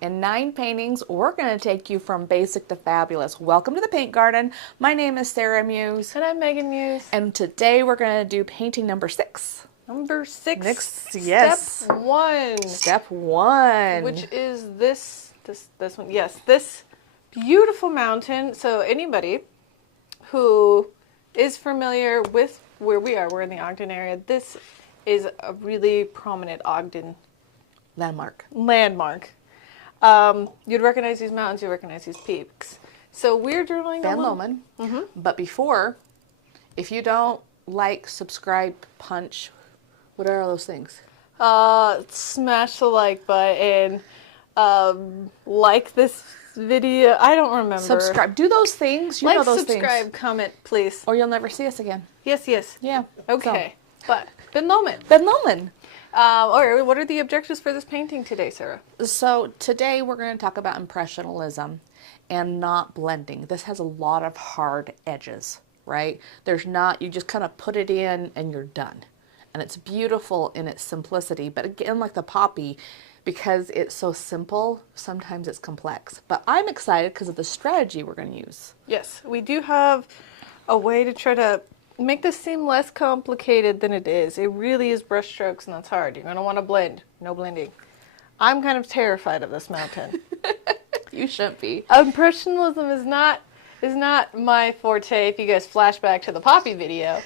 In 9 paintings, we're going to take you from basic to fabulous. Welcome to the Paint Garden. My name is Sarah Muse. And I'm Megan Muse. And today we're going to do painting number 6. Number 6. Yes. Step 1. Step 1. Which is this one. Yes, this beautiful mountain. So anybody who is familiar with where we are, we're in the Ogden area. This is a really prominent Ogden landmark. You'd recognize these mountains, you recognize these peaks. So we're drawing Van Loman. But before, if you don't like, subscribe, punch, what are all those things? Smash the like button, like this video. I don't remember. Subscribe. Do those things. You know those subscribe, things. comment, please. Or you'll never see us again. Yes. Yeah. Okay. But Ben Loman. Or what are the objectives for this painting today, Sarah? So today we're going to talk about impressionism and not blending. This has a lot of hard edges, right? There's not, you just kind of put it in and you're done. And it's beautiful in its simplicity. But again, like the poppy, because it's so simple, sometimes it's complex. But I'm excited because of the strategy we're going to use. Yes, we do have a way to try to make this seem less complicated than it is. It really is brush strokes, and that's hard. You're going to want to blend. No blending. I'm kind of terrified of this mountain. You shouldn't be. Impressionism is not my forte if you guys flash back to the poppy video.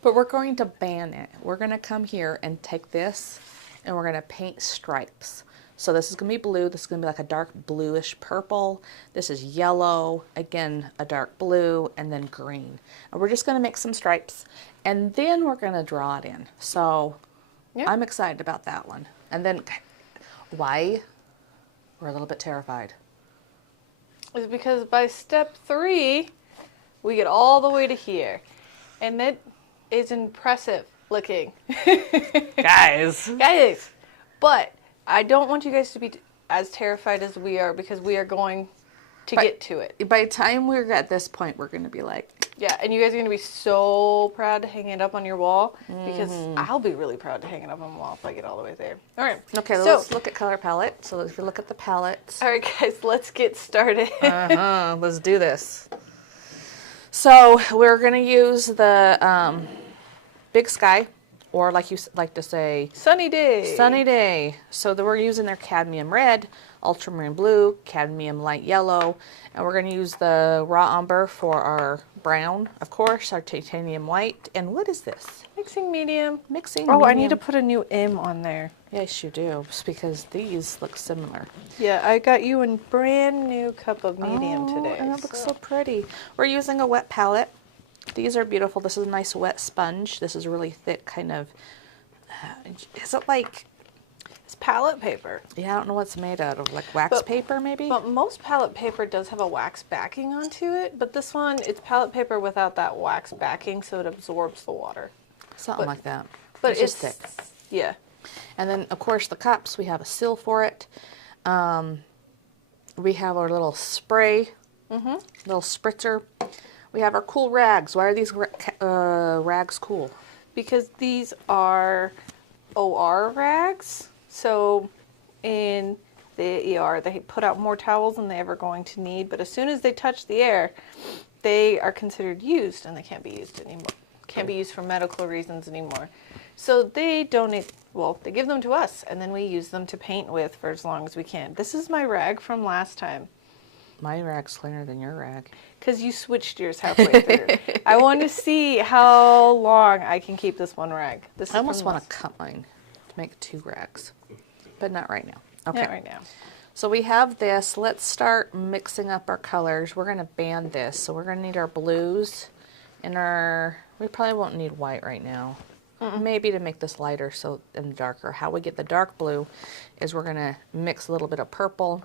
But we're going to ban it. We're going to come here and take this and we're going to paint stripes. So this is going to be blue. This is going to be like a dark bluish purple. This is yellow. Again, a dark blue, and then green. And we're just going to make some stripes. And then we're going to draw it in. So yeah. I'm excited about that one. And then why we're a little bit terrified is because by step 3, we get all the way to here. And that is impressive looking. Guys. But I don't want you guys to be as terrified as we are, because we are going to get to it. By the time we're at this point, we're going to be like... Yeah, and you guys are going to be so proud to hang it up on your wall, because I'll be really proud to hang it up on the wall if I get all the way there. All right. Okay, let's look at color palette. So if you look at the palettes... All right, guys, let's get started. Let's do this. So we're going to use the Big Sky. Or like you like to say, sunny day. Sunny day. So we're using their cadmium red, ultramarine blue, cadmium light yellow, and we're going to use the raw umber for our brown, of course, our titanium white. And what is this? Mixing medium. Medium. I need to put a new M on there. Yes, you do, just because these look similar. Yeah, I got you a brand new cup of medium today. And it looks so pretty. We're using a wet palette. These are beautiful. This is a nice wet sponge. This is really thick, kind of, is it like... It's palette paper. Yeah, I don't know what it's made out of, like wax paper maybe? But most palette paper does have a wax backing onto it, but this one, it's palette paper without that wax backing, so it absorbs the water. Something like that. But it's just thick. Yeah. And then, of course, the cups, we have a seal for it. We have our little spray, little spritzer. We have our cool rags. Why are these rags cool? Because these are OR rags. So in the ER, they put out more towels than they ever going to need. But as soon as they touch the air, they are considered used, and they can't be used anymore. Can't be used for medical reasons anymore. So they donate, well, they give them to us, and then we use them to paint with for as long as we can. This is my rag from last time. My rag's cleaner than your rag. Because you switched yours halfway through. I want to see how long I can keep this one rag. I almost want to cut mine to make 2 rags. But not right now. Okay. Not right now. So we have this. Let's start mixing up our colors. We're going to band this. So we're going to need our blues and our... We probably won't need white right now. Maybe to make this lighter and darker. How we get the dark blue is we're going to mix a little bit of purple,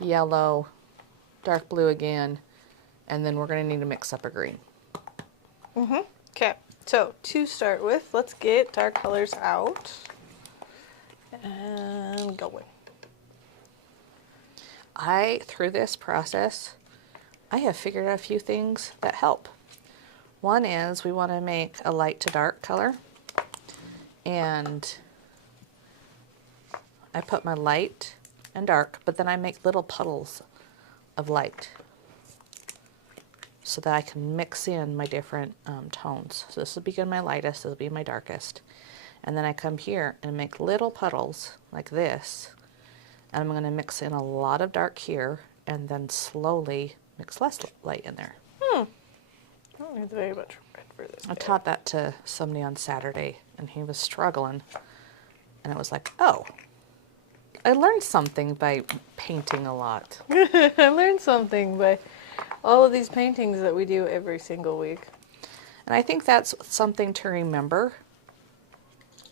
yellow, dark blue again, and then we're going to need to mix up a green. Okay, so to start with, let's get our colors out and going. Through this process, I have figured out a few things that help. One is we want to make a light to dark color, and I put my light and dark, but then I make little puddles of light so that I can mix in my different tones. So this will be my lightest, this will be my darkest. And then I come here and make little puddles like this. And I'm going to mix in a lot of dark here and then slowly mix less light in there. I don't need very much red for this. I taught that to somebody on Saturday and he was struggling. And it was like, oh, I learned something by painting a lot. I learned something by all of these paintings that we do every single week. And I think that's something to remember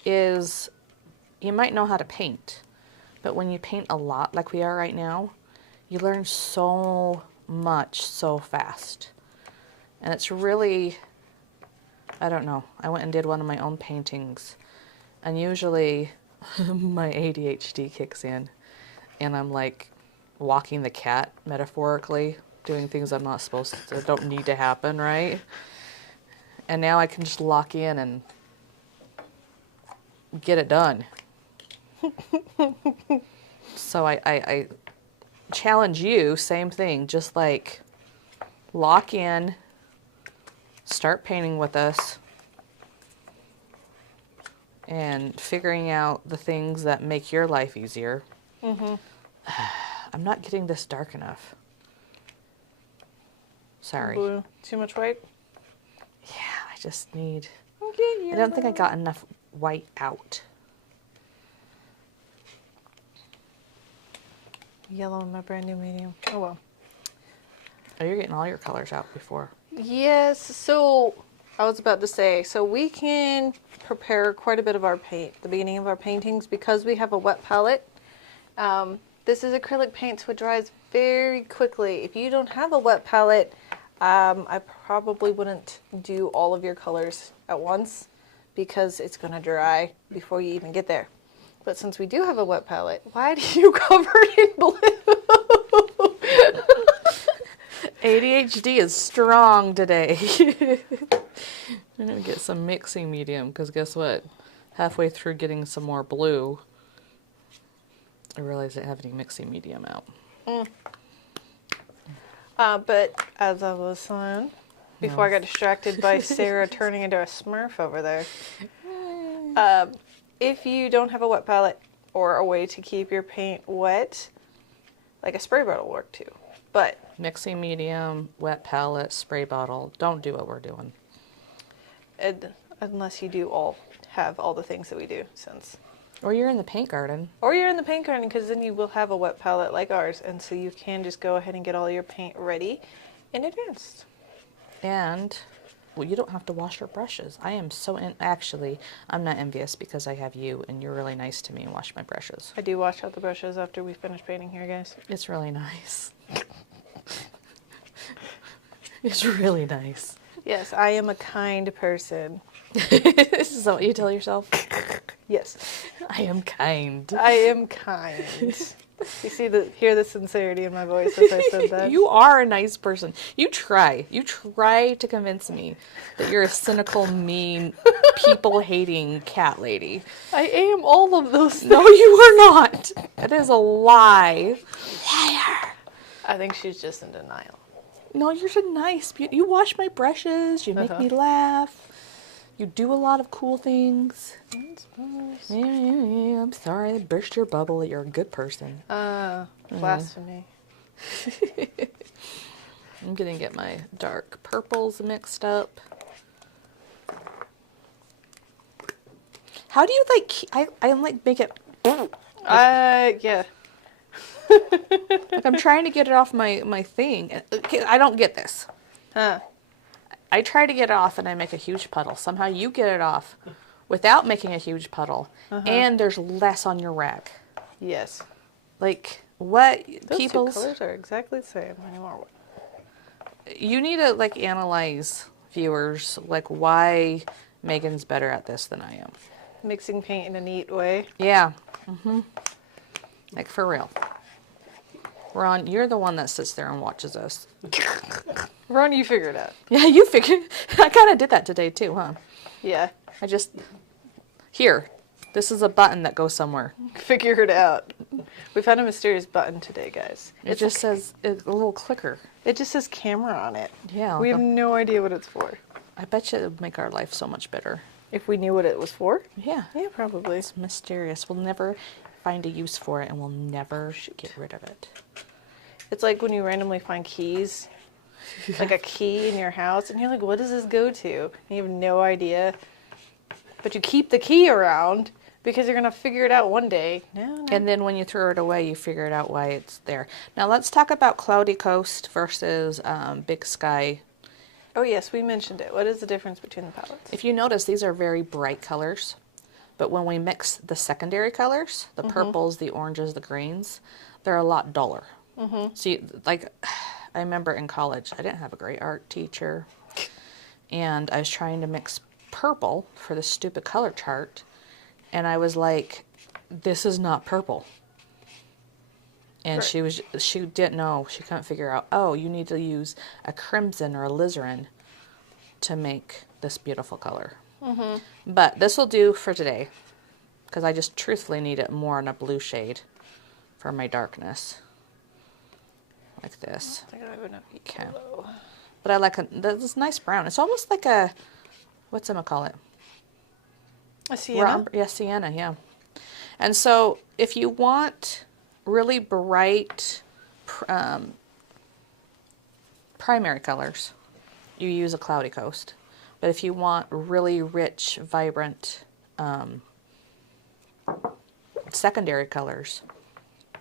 is you might know how to paint, but when you paint a lot like we are right now, you learn so much so fast. And it's really, I don't know, I went and did one of my own paintings and usually my ADHD kicks in and I'm like walking the cat metaphorically, doing things I'm not supposed to, don't need to happen, right? And now I can just lock in and get it done. So I challenge you, same thing, just like lock in, start painting with us, and figuring out the things that make your life easier. I'm not getting this dark enough. Sorry. Blue. Too much white? Yeah, I just need... Okay, I don't think I got enough white out. Yellow in my brand new medium. Oh well. Oh, you're getting all your colors out before. Yes, so I was about to say, so we can prepare quite a bit of our paint, the beginning of our paintings, because we have a wet palette. This is acrylic paint, so it dries very quickly. If you don't have a wet palette, I probably wouldn't do all of your colors at once because it's going to dry before you even get there. But since we do have a wet palette, why do you cover it in blue? ADHD is strong today. I'm going to get some mixing medium because guess what? Halfway through getting some more blue, I realized I didn't have any mixing medium out. But as I was saying, before I got distracted by Sarah turning into a Smurf over there, if you don't have a wet palette or a way to keep your paint wet, like a spray bottle will work too. But Mixing medium, wet palette, spray bottle. Don't do what we're doing. unless you have all the things that we do, since. Or you're in the paint garden. Or you're in the paint garden, because then you will have a wet palette like ours, and so you can just go ahead and get all your paint ready in advance. And, well, you don't have to wash your brushes. I am actually, I'm not envious because I have you and you're really nice to me and wash my brushes. I do wash out the brushes after we finish painting here, guys. It's really nice. It's really nice. Yes, I am a kind person. Is that what you tell yourself? Yes. I am kind. I am kind. You hear the sincerity in my voice as I said that. You are a nice person. You try to convince me that you're a cynical, mean, people-hating cat lady. I am all of those things. No, you are not. That is a lie. Liar. I think she's just in denial. No, you're so nice. You wash my brushes. You make me laugh. You do a lot of cool things. Yeah. I'm sorry I burst your bubble. You're a good person. Blasphemy. I'm gonna get my dark purples mixed up. How do you I make it. Yeah. Like I'm trying to get it off my thing. I don't get this. I try to get it off and I make a huge puddle. Somehow you get it off without making a huge puddle, and there's less on your rag. Yes. Like, what? Those People's two colors are exactly the same anymore. You need to analyze, viewers, why Megan's better at this than I am. Mixing paint in a neat way. Yeah. For real. Ron, you're the one that sits there and watches us. Ron, you figured it out. Yeah, you figured. I kind of did that today too, huh? Yeah. Here. This is a button that goes somewhere. Figure it out. We found a mysterious button today, guys. It just says a little clicker. It just says camera on it. Yeah. We have no idea what it's for. I bet you it would make our life so much better. If we knew what it was for? Yeah. Yeah, probably. It's mysterious. We'll never find a use for it, and we'll never get rid of it. It's like when you randomly find keys, like a key in your house, and you're like, what does this go to? And you have no idea. But you keep the key around because you're going to figure it out one day. No. And then when you throw it away, you figure it out why it's there. Now let's talk about Cloudy Coast versus Big Sky. Oh yes, we mentioned it. What is the difference between the palettes? If you notice, these are very bright colors. But when we mix the secondary colors, the purples, the oranges, the greens, they're a lot duller. So like, I remember in college, I didn't have a great art teacher. And I was trying to mix purple for this stupid color chart. And I was like, this is not purple. And Right. she didn't know, she couldn't figure out, oh, you need to use a crimson or a alizarin to make this beautiful color. But this will do for today, because I just truthfully need it more in a blue shade for my darkness. Like this. I think I have enough Okay. yellow. But I like this nice brown. It's almost like a, what's it call it? A sienna? Yeah, sienna, yeah. And so if you want really bright primary colors, you use a Cloudy Coast. But if you want really rich, vibrant secondary colors,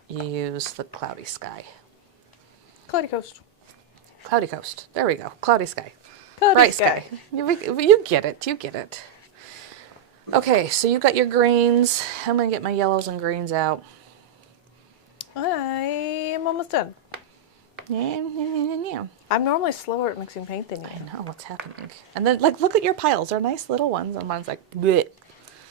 you use the Cloudy Sky. Cloudy Coast. Cloudy Coast. There we go. Cloudy Sky. Cloudy Bright sky. You get it. You get it. Okay, so you got your greens. I'm going to get my yellows and greens out. I am almost done. Yeah. I'm normally slower at mixing paint than you. I know what's happening. And then, like, look at your piles. They're nice little ones, and mine's like, bleh.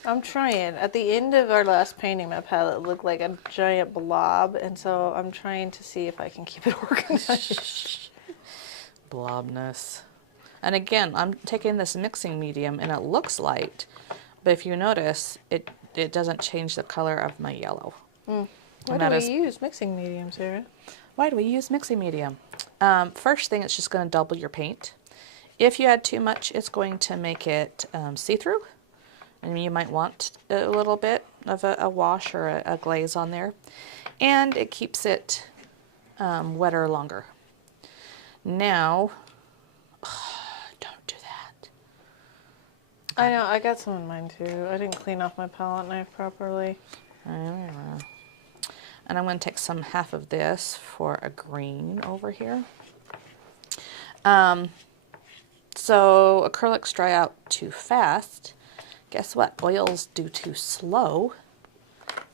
I'm trying. At the end of our last painting, my palette looked like a giant blob, and so I'm trying to see if I can keep it organized. Blobness. And again, I'm taking this mixing medium, and it looks light, but if you notice, it doesn't change the color of my yellow. Why do we use mixing medium, Sarah? Why do we use mixing medium? First thing, it's just going to double your paint. If you add too much, it's going to make it see-through. And you might want a little bit of a wash or a glaze on there. And it keeps it wetter longer. Now, don't do that. I know, I got some in mine too. I didn't clean off my palette knife properly. And I'm going to take half of this for a green over here. So acrylics dry out too fast. Guess what? Oils do too slow.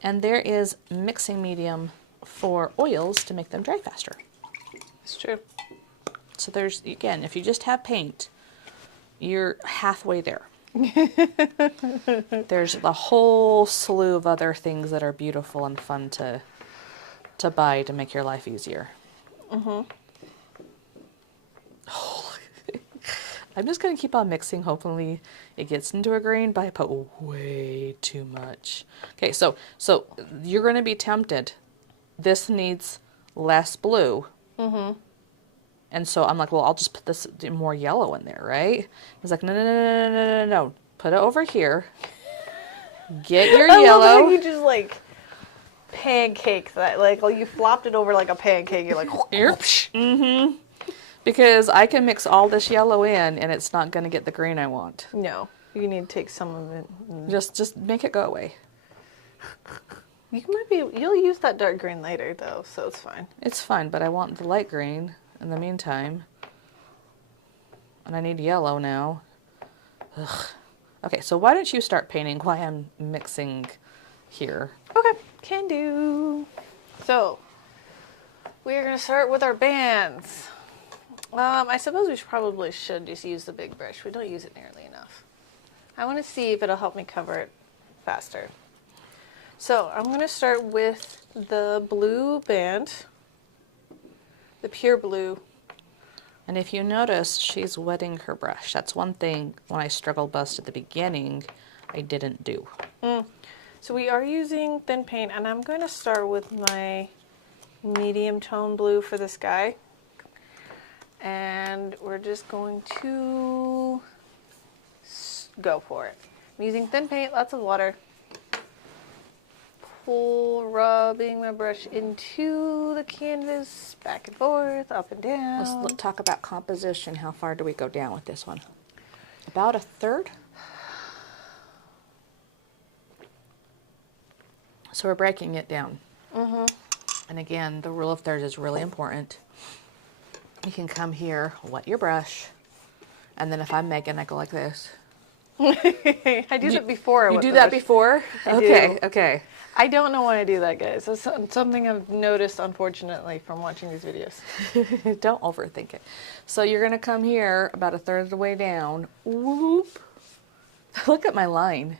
And there is mixing medium for oils to make them dry faster. It's true. So there's, again, if you just have paint, you're halfway there. There's a whole slew of other things that are beautiful and fun to buy to make your life easier. I'm just going to keep on mixing. Hopefully it gets into a green, but I put way too much. Okay, so you're going to be tempted. This needs less blue. And so I'm like, well, I'll just put this more yellow in there, right? He's like, no. Put it over here. Get your I yellow. love how you just like pancake that, like, well, you flopped it over like a pancake. You're like, Because I can mix all this yellow in, and it's not going to get the green I want. no, you need to take some of it. Just make it go away. You'll use that dark green later though, so it's fine. It's fine, but I want the light green in the meantime. And I need yellow now. Ugh. Okay, so why don't you start painting while I'm mixing here? Okay, can do. So, we are going to start with our bands. I suppose we probably should just use the big brush. We don't use it nearly enough. I want to see if it'll help me cover it faster. So, I'm going to start with the blue band, the pure blue. And if you notice, she's wetting her brush. That's one thing when I struggled bust at the beginning. I didn't do. So we are using thin paint, and I'm going to start with my medium tone blue for the sky. And we're just going to go for it. I'm using thin paint, lots of water. Rubbing my brush into the canvas, back and forth, up and down. Let's talk about composition. How far do we go down with this one? About a third. So we're breaking it down. And again, the rule of thirds is really important. You can come here, wet your brush, and then if I'm Megan, I go like this. I do that before. You do that before? Okay, okay. I don't know why I do that, guys. It's something I've noticed, unfortunately, from watching these videos. Don't overthink it. So you're going to come here about a third of the way down. Whoop. Look at my line.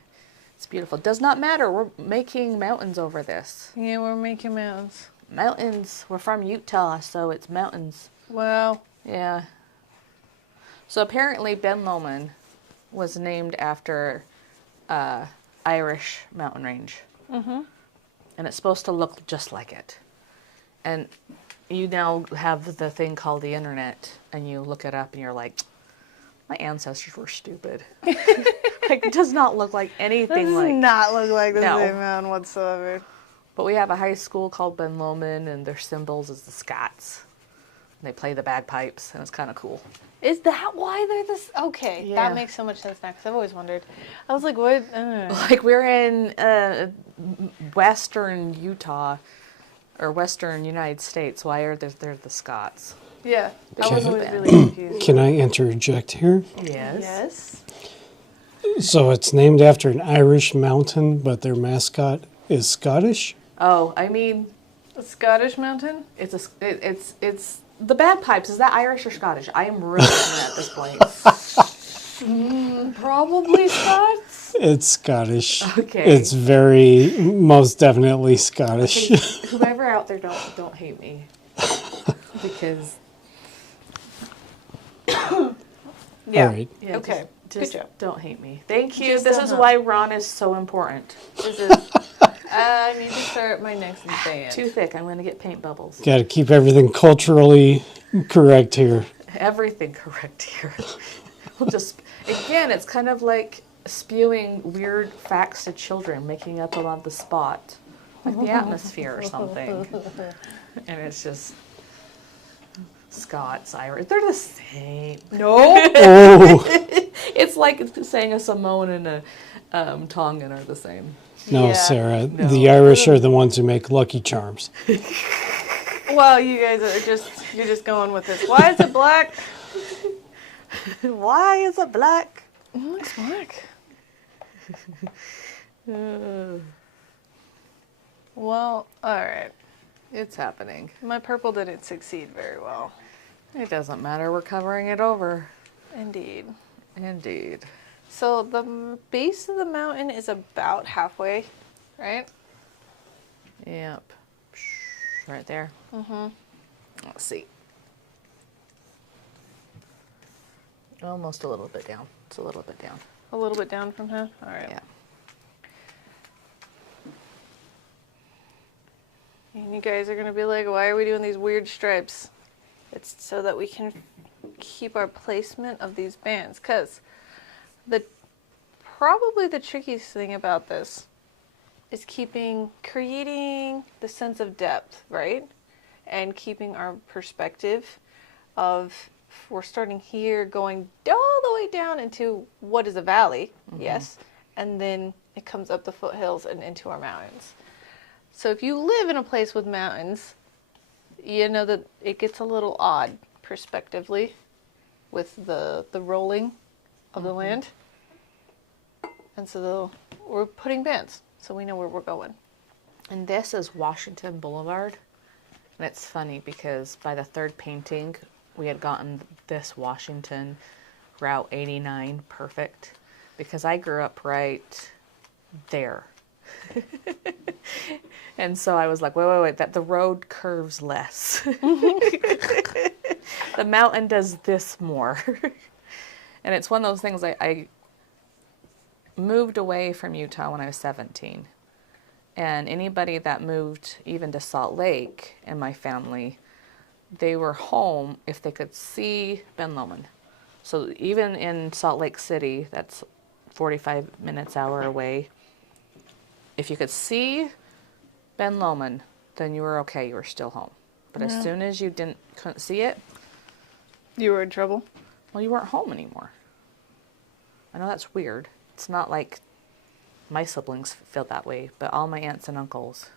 It's beautiful. Does not matter. We're making mountains over this. Yeah, we're making mountains. Mountains. We're from Utah, so it's mountains. Wow. Yeah. So apparently Ben Lomond was named after Irish mountain range. And it's supposed to look just like it. And you now have the thing called the internet, and you look it up and you're like, my ancestors were stupid. Like, it does not look like anything Does like. not look like the No. same mountain whatsoever. But we have a high school called Ben Lomond, and their symbols is the Scots. They play the bagpipes, and it's kind of cool. Is that why they're this? Okay, Yeah. that makes so much sense now, because I've always wondered. I was like, what? Like, we're in western Utah, or western United States. Why are there the Scots? Yeah, I Okay. was always really confused. Can I interject here? Yes. Yes. So it's named after an Irish mountain, but their mascot is Scottish? Oh, I mean, A Scottish mountain? it's the bagpipes. Is that Irish or Scottish? I am really ignorant at this point. Probably Scots. It's Scottish. Okay. It's very, most definitely Scottish. Whoever out there, don't hate me, because Yeah. All right. yeah, Okay. just Good job. don't hate me. Thank you. Just This don't is know. why Ron is so important. This is. I need to start my next band. Too thick. I'm going to get paint bubbles. Got to keep everything culturally correct here. Everything correct here. We'll just again, it's kind of like spewing weird facts to children, making up them on the spot, like the atmosphere or something. And it's just Scots, Irish. They're the same. No. Oh, It's like saying a Samoan and a Tongan are the same. no, Yeah. Sarah. No. The Irish are the ones who make Lucky Charms. Well, you guys you're just going with this. Why is it black? Why is it black? It looks black. Well, all right. It's happening. My purple didn't succeed very well. It doesn't matter. We're covering it over. Indeed. Indeed. So the base of the mountain is about halfway, right? Yep. Right there. Let's see. Almost a little bit down. It's a little bit down. A little bit down from half? All right. Yeah. And you guys are going to be like, why are we doing these weird stripes? It's so that we can keep our placement of these bands. Because probably the trickiest thing about this is creating the sense of depth, right? And keeping our perspective of, we're starting here, going all the way down into what is a valley, yes, and then it comes up the foothills and into our mountains. So if you live in a place with mountains, you know that it gets a little odd perspectively with the rolling of the land. And so we're putting bands so we know where we're going. And this is Washington Boulevard. And it's funny because by the third painting, we had gotten this Washington Route 89 perfect. Because I grew up right there. And so I was like, wait, that the road curves less. The mountain does this more. And it's one of those things moved away from Utah when I was 17. And anybody that moved even to Salt Lake in my family, they were home if they could see Ben Lomond. So even in Salt Lake City, that's 45 minutes, hour away, if you could see Ben Lomond, then you were okay, you were still home. But as soon as you couldn't see it, You were in trouble? well, you weren't home anymore. I know that's weird. It's not like my siblings feel that way, but all my aunts and uncles.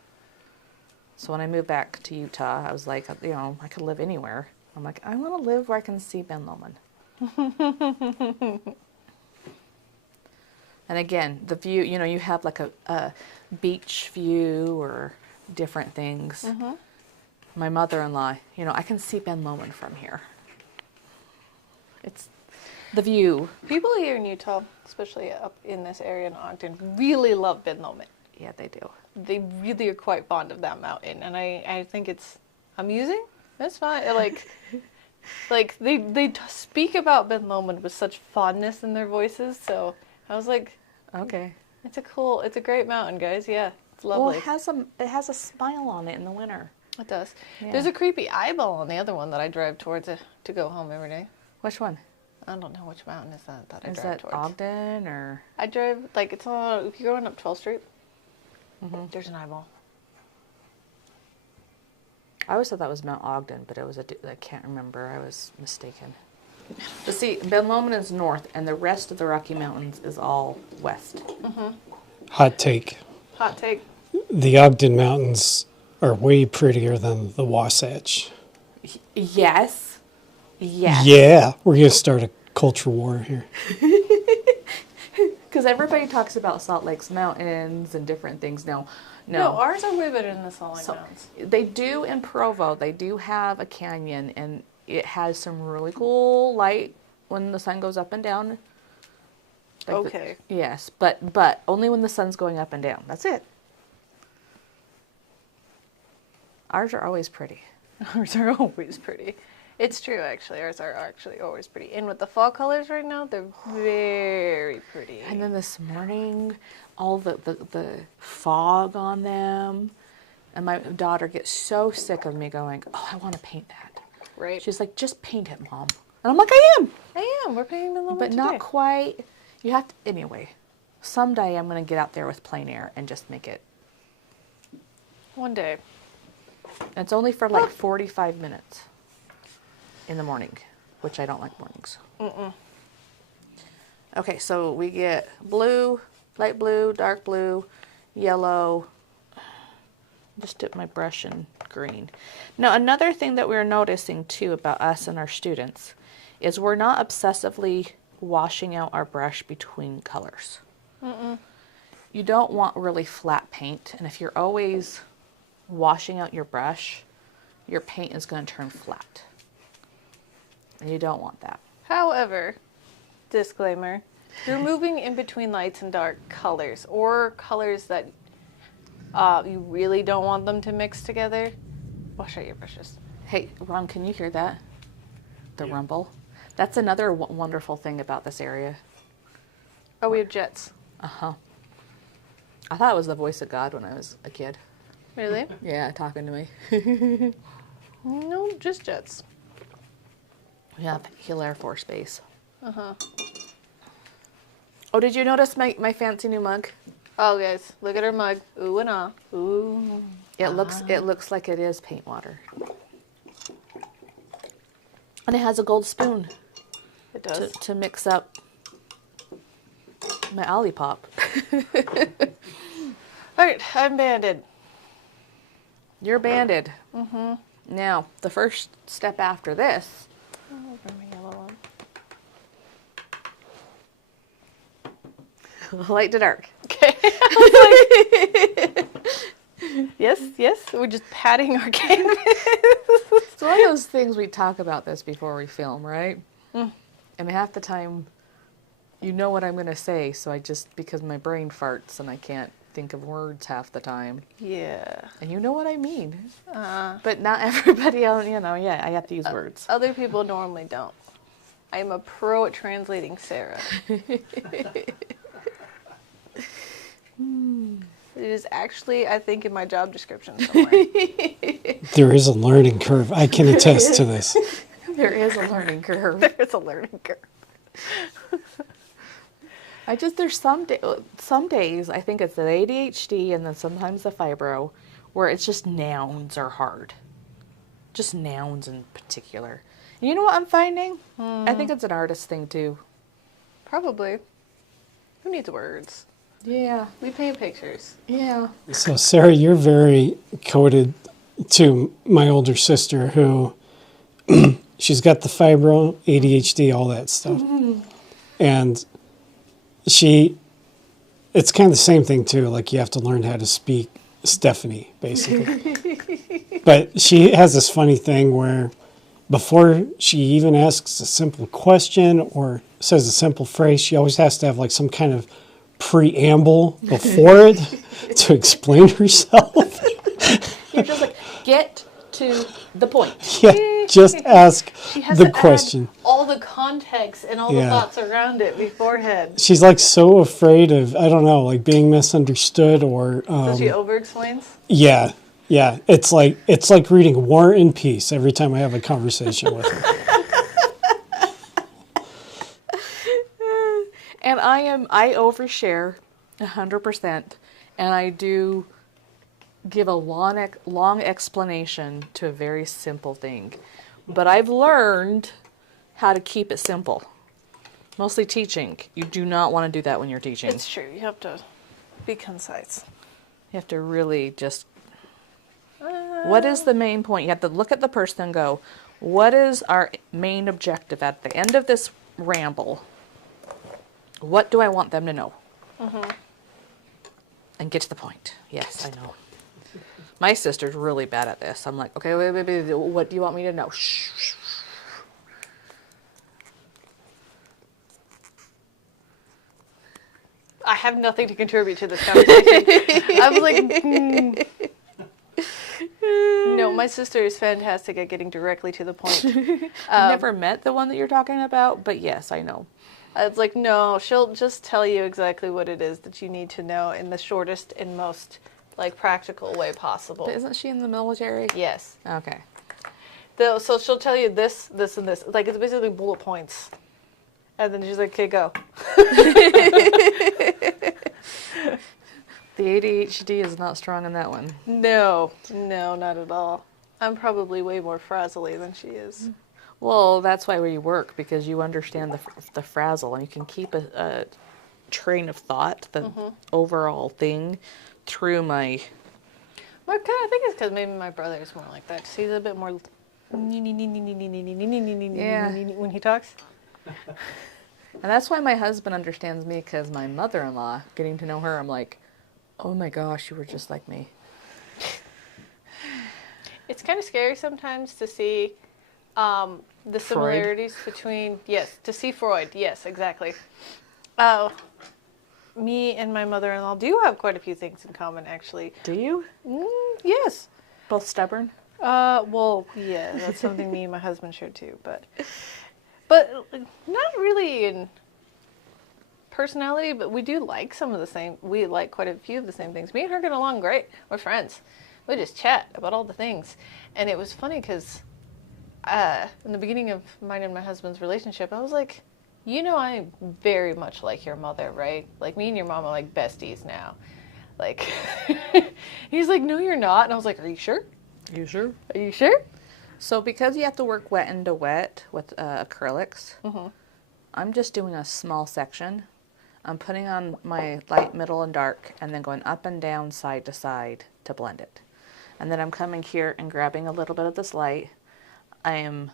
So when I moved back to Utah, I was like, you know, I could live anywhere. I'm like, I want to live where I can see Ben Lomond. And again, the view, you know, you have like a beach view or different things. My mother-in-law, you know, I can see Ben Lomond from here. It's the view. People here in Utah, especially up in this area in Ogden, really love Ben Lomond. Yeah, they do. They really are quite fond of that mountain, and I think it's amusing. That's fine. Like they speak about Ben Lomond with such fondness in their voices. So I was like, Okay. it's a great mountain, guys. Yeah, it's lovely. Well, it has a smile on it in the winter. It does. Yeah. There's a creepy eyeball on the other one that I drive towards to go home every day. Which one? I don't know which mountain is that I Is drive that towards. Ogden or? I drive like it's on. If you're going up 12th Street, there's an eyeball. I always thought that was Mount Ogden, but it was I can't remember. I was mistaken. But see, Ben Lomond is north, and the rest of the Rocky Mountains is all west. Hot take. Hot take. The Ogden Mountains are way prettier than the Wasatch. Yes. Yes. Yeah, we're going to start a culture war here. Because everybody talks about Salt Lake's mountains and different things. No. No, ours are way better than the Salt Lake So Mountains. they do in Provo. They do have a canyon, and it has some really cool light when the sun goes up and down. Okay. Yes, but only when the sun's going up and down. That's it. Ours are always pretty. Ours are always pretty. It's true, actually. Ours are actually always pretty. And with the fall colors right now, they're very pretty. And then this morning, all the fog on them. And my daughter gets so sick of me going, oh, I want to paint that. Right. She's like, just paint it, Mom. And I'm like, I am. I am. We're painting them But today. not quite. You have to, anyway. Someday I'm going to get out there with plein air and just make it. One day. And it's only for like 45 minutes in the morning, which I don't like mornings. Okay, so we get blue, light blue, dark blue, yellow. Just dip my brush in green. Now, another thing that we're noticing too about us and our students is we're not obsessively washing out our brush between colors. You don't want really flat paint, and if you're always washing out your brush, your paint is going to turn flat. And you don't want that. However, disclaimer, you're moving in between lights and dark colors, or colors that you really don't want them to mix together. Wash out your brushes. Hey, Ron, can you hear that? The rumble? That's another wonderful thing about this area. Oh, we have jets. Uh-huh. I thought it was the voice of God when I was a kid. Really? Yeah, talking to me. No, just jets. We have Hill Air Force Base. Uh-huh. Oh, did you notice my fancy new mug? Oh, guys, look at her mug. Ooh and ah. Ooh. It looks like it is paint water. And it has a gold spoon It does. to mix up my Olipop. All right, I'm banded. You're banded. Now, the first step after this, Oh, bring my yellow one. light to dark. Okay. Yes, yes. We're just patting our canvas. It's one of those things we talk about this before we film, right? And half the time, you know what I'm going to say, so I just, because my brain farts and I can't think of words half the time. Yeah. And you know what I mean. But not everybody else, I have to use words. Other people normally don't. I'm a pro at translating Sarah. It is actually, I think, in my job description somewhere. There is a learning curve. I can attest to this. There is a learning curve. There's a learning curve. There's some days I think it's the ADHD and then sometimes the fibro where it's just nouns are hard. Just nouns in particular. And you know what I'm finding? I think it's an artist thing too. Probably. Who needs words? Yeah. We paint pictures. Yeah. So, Sarah, you're very coded to my older sister who she's got the fibro, ADHD, all that stuff. And it's kind of the same thing too. Like you have to learn how to speak Stephanie, basically. But she has this funny thing where before she even asks a simple question or says a simple phrase, she always has to have like some kind of preamble before it to explain herself. You're just like, get to the point. Yeah, just ask She has the to question. add all the context and all the Yeah. thoughts around it beforehand. She's like so afraid of, I don't know, like being misunderstood or So she over-explains? yeah. It's like reading War and Peace every time I have a conversation with her. And I overshare 100%, and I do give a long explanation to a very simple thing. But I've learned how to keep it simple. Mostly teaching. You do not want to do that when you're teaching. It's true. You have to be concise. You have to really just... What is the main point? You have to look at the person and go, what is our main objective at the end of this ramble? What do I want them to know? And get to the point. Yes, I know. My sister's really bad at this. I'm like, okay, wait, what do you want me to know? Shh, shh, shh. I have nothing to contribute to this conversation. I was like, No, my sister is fantastic at getting directly to the point. I've never met the one that you're talking about, but yes, I know. It's like, no, she'll just tell you exactly what it is that you need to know in the shortest and most practical way possible. But isn't she in the military? Yes. Okay. So she'll tell you this, this, and this. Like, it's basically bullet points. And then she's like, okay, go. The ADHD is not strong in that one. No, not at all. I'm probably way more frazzly than she is. Well, that's why we work, because you understand the frazzle, and you can keep a train of thought, the overall thing, through my... Well, I kind of think it's because maybe my brother is more like that. He's a bit more when he talks. And that's why my husband understands me, because my mother-in-law, getting to know her, I'm like, oh my gosh, you were just like me. It's kind of scary sometimes to see the similarities between, to see Freud. Yes, exactly. Me and my mother-in-law do have quite a few things in common, actually. Do you? Yes. Both stubborn? Well, yeah, that's something me and my husband share too, but not really in personality, but we do like we like quite a few of the same things. Me and her get along great. We're friends. We just chat about all the things. And it was funny because in the beginning of mine and my husband's relationship, I was like, I'm very much like your mother, right? Like, me and your mom are like besties now. Like, he's like, no, you're not. And I was like, are you sure? You sure? Are you sure? So because you have to work wet into wet with acrylics, I'm just doing a small section. I'm putting on my light, middle, and dark, and then going up and down, side to side to blend it. And then I'm coming here and grabbing a little bit of this light. I am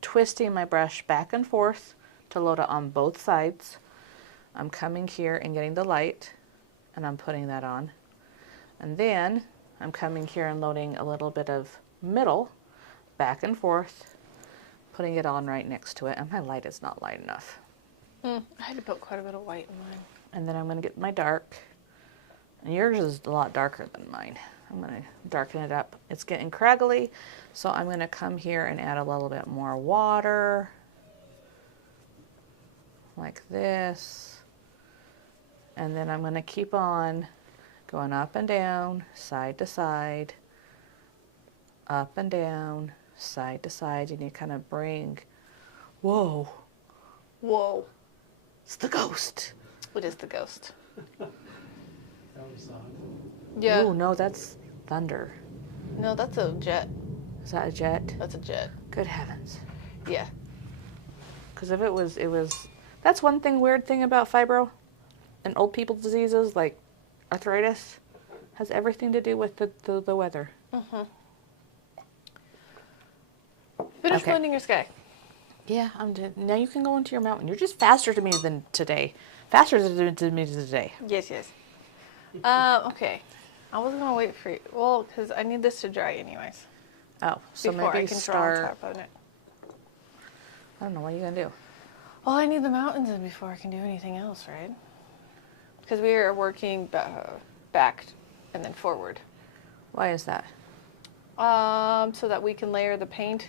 twisting my brush back and forth to load it on both sides. I'm coming here and getting the light, and I'm putting that on. And then I'm coming here and loading a little bit of middle, back and forth, putting it on right next to it. And my light is not light enough. I had to put quite a bit of white in mine. And then I'm going to get my dark. And yours is a lot darker than mine. I'm going to darken it up. It's getting craggly, so I'm going to come here and add a little bit more water. Like this. And then I'm going to keep on going up and down, side to side, up and down, side to side. And you kind of bring, whoa, Whoa. it's the ghost. It is the ghost. That was Yeah. Ooh, no, that's thunder. No, that's a jet. Is that a jet? That's a jet. Good heavens. Yeah. Because if it was, that's one weird thing about fibro and old people's diseases like arthritis, has everything to do with the weather. Finish Okay. blending your sky. Yeah, now you can go into your mountain. You're just faster to me than today. Faster to me today. Yes, yes. Okay. I was gonna wait for you. Well, because I need this to dry anyways. Oh, so Before maybe I can start. draw on top of it. I don't know, what are you going to do? Well, I need the mountains in before I can do anything else, right? Because we are working back and then forward. Why is that? So that we can layer the paint.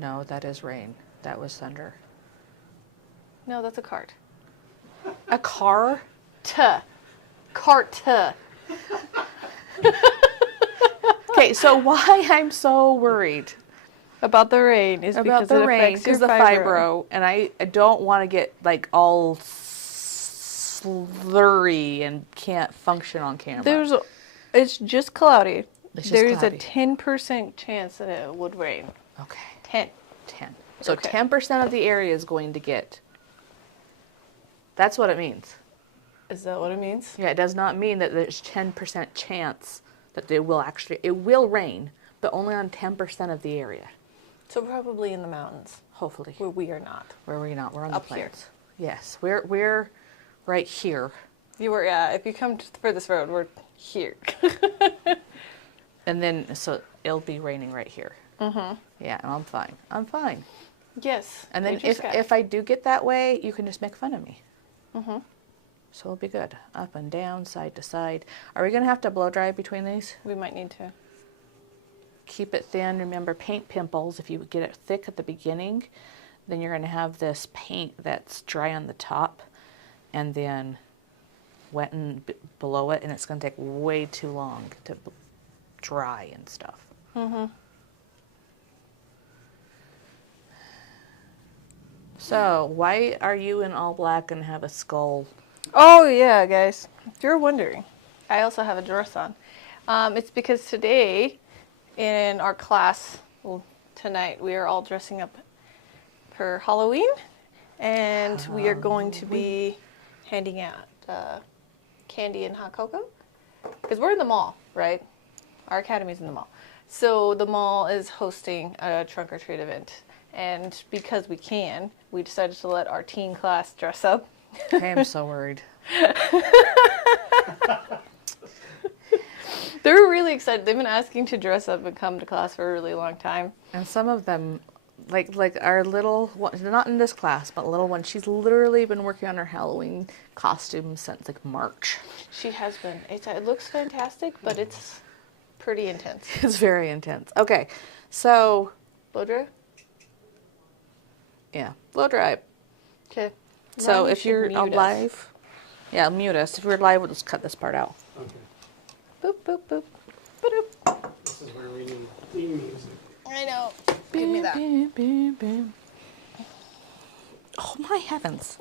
No, that is rain. That was thunder. No, that's a cart. A car? Cart. Okay, so why I'm so worried About the rain is about because the it rain, affects your because the fibro, and I don't want to get like all slurry and can't function on camera. It's just cloudy. It's just There's cloudy. a 10% chance that it would rain. Okay. 10. 10. So Okay. 10% of the area is going to get. That's what it means. Is that what it means? Yeah, it does not mean that there's 10% chance that it will rain, but only on 10% of the area. So probably in the mountains, Hopefully. where we are not. Where we're not. We're on Up the here. plains. Yes, we're right here. If you come for this road, we're here. And then, so it'll be raining right here. Mm-hmm. Yeah, and I'm fine. I'm fine. Yes. And then Blue sky. if I do get that way, you can just make fun of me. Mm-hmm. So it'll be good. Up and down, side to side. Are we going to have to blow dry between these? We might need to. Keep it thin. Remember, paint pimples. If you get it thick at the beginning, then you're going to have this paint that's dry on the top and then wet and below it, and it's going to take way too long to dry and stuff. Mm-hmm. So, why are you in all black and have a skull? Oh, yeah, guys. If you're wondering, I also have a dress on. It's because today in our class, tonight, we are all dressing up for Halloween. And we are going to be handing out candy and hot cocoa. Because we're in the mall, right? Our academy's in the mall. So the mall is hosting a trunk or treat event. And because we can, we decided to let our teen class dress up. I am so worried. They're really excited. They've been asking to dress up and come to class for a really long time. And some of them, like our little one, not in this class, but little one, she's literally been working on her Halloween costume since like March. She has been. It looks fantastic, but it's pretty intense. It's very intense. Okay, so Blow dry? yeah, blow dry. Okay. So Ryan, if should you're mute us. live, yeah, mute us. If you're live, we'll just cut this part out. Okay. Boop, boop, boop. Ba-doop. This is where we need theme music. I know. Give me that. Bim, bim, bim. Oh my heavens.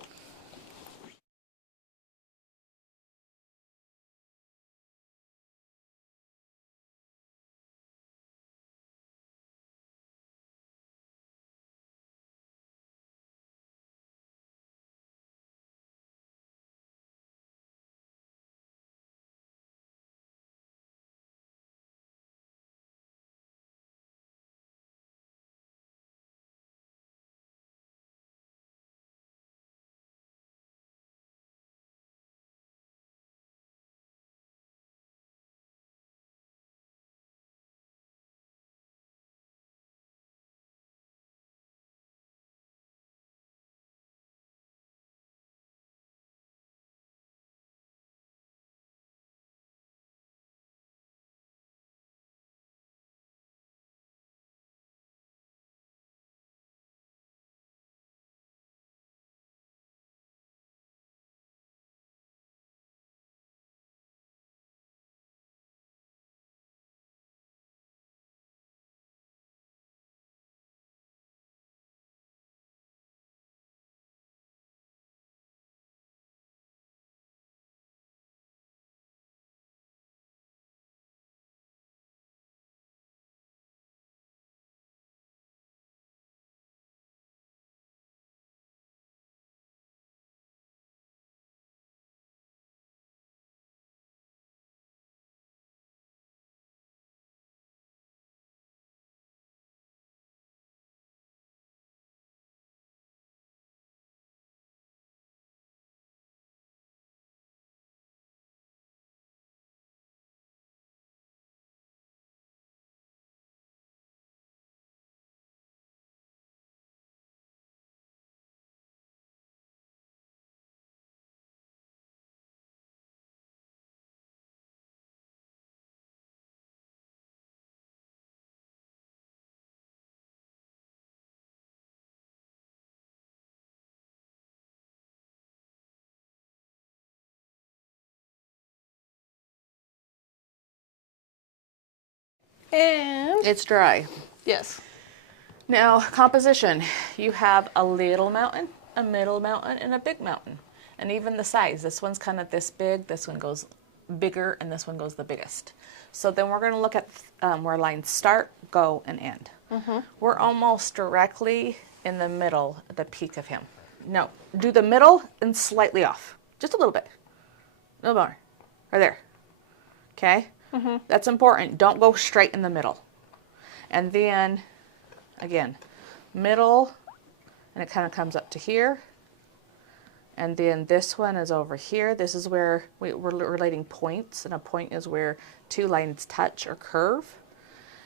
And It's dry. yes. Now, composition. You have a little mountain, a middle mountain, and a big mountain. And even the size. This one's kind of this big, this one goes bigger, and this one goes the biggest. So then we're going to look at where lines start, go, and end. We're almost directly in the middle, at the peak of him. No, do the middle and slightly off. Just a little bit. A little more. Right there. Okay? That's important. Don't go straight in the middle. And then, again, middle, and it kind of comes up to here. And then this one is over here. This is where we're relating points, and a point is where two lines touch or curve.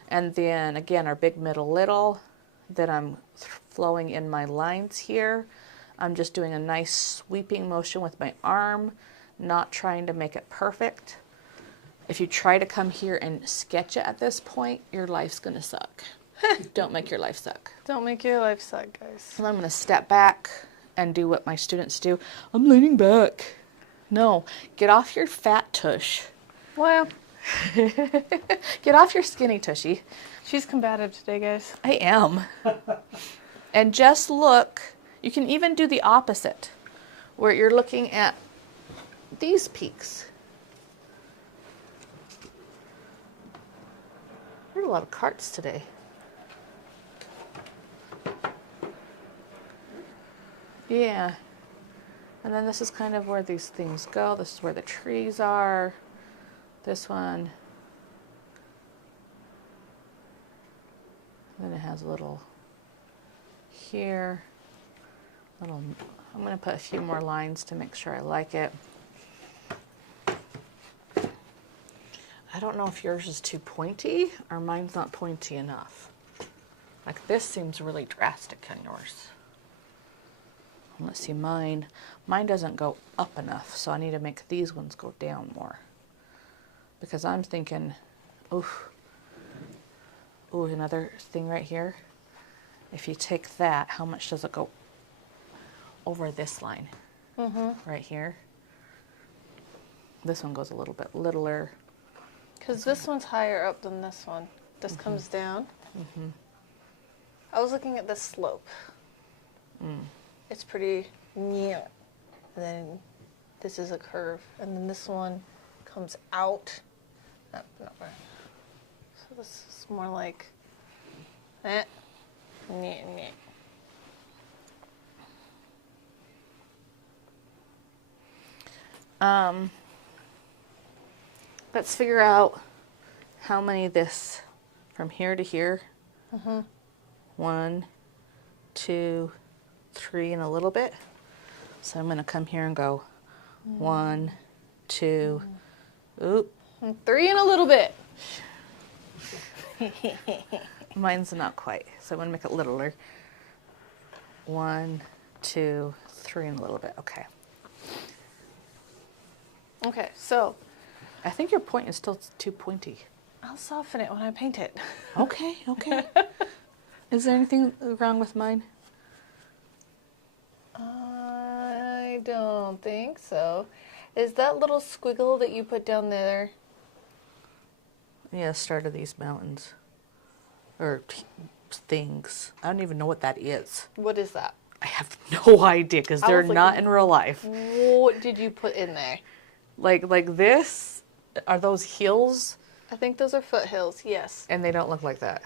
And then, again, our big, middle, little. Then I'm flowing in my lines here. I'm just doing a nice sweeping motion with my arm, not trying to make it perfect. If you try to come here and sketch it at this point, your life's going to suck. Don't make your life suck. Don't make your life suck, guys. So I'm going to step back and do what my students do. I'm leaning back. No, get off your fat tush. Well, Get off your skinny tushy. she's combative today, guys. I am. And just look. You can even do the opposite, where you're looking at these peaks. There are a lot of carts today. Yeah. And then this is kind of where these things go. This is where the trees are. This one. And then it has a little here. Little, I'm going to put a few more lines to make sure I like it. I don't know if yours is too pointy or mine's not pointy enough. Like this seems really drastic on yours. Let's see mine. Mine doesn't go up enough, so I need to make these ones go down more. Because I'm thinking, ooh, another thing right here. If you take that, how much does it go over this line? Right here. This one goes a little bit littler. Because this one's higher up than this one. This comes down. I was looking at the slope. It's pretty near. And then this is a curve. And then this one comes out. No, not right. So this is more like that. Let's figure out how many this from here to here. 1, 2, 3, and a little bit. So I'm going to come here and go 1, 2, oop. 3 and a little bit. Mine's not quite, so I'm going to make it littler. 1, 2, 3, and a little bit. Okay. Okay, so I think your point is still too pointy. I'll soften it when I paint it. Okay, okay. Is there anything wrong with mine? I don't think so. Is that little squiggle that you put down there? Yeah, start of these mountains. Or things. I don't even know what that is. What is that? I have no idea because I they're was like, not in real life. What did you put in there? Like this, are those hills? I think those are foothills, yes. And they don't look like that.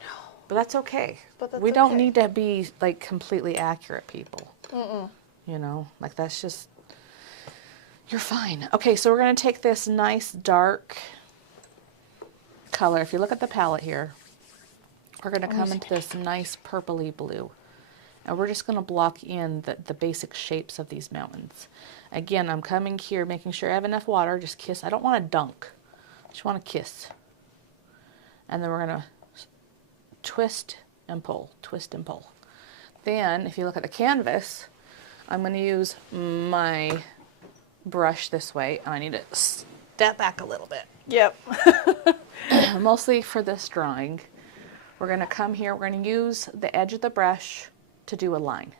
No. But that's okay. But that's we don't okay. need to be like completely accurate people. You know, like that's just, you're fine. Okay, so we're going to take this nice dark color. If you look at the palette here, we're going to come into this nice purpley blue. And we're just going to block in the basic shapes of these mountains. Again, I'm coming here, making sure I have enough water. Just kiss. I don't want to dunk. I just want to kiss. And then we're going to twist and pull, twist and pull. Then, if you look at the canvas, I'm going to use my brush this way. And I need to step back a little bit. Yep. Mostly for this drawing. We're going to come here. We're going to use the edge of the brush to do a line.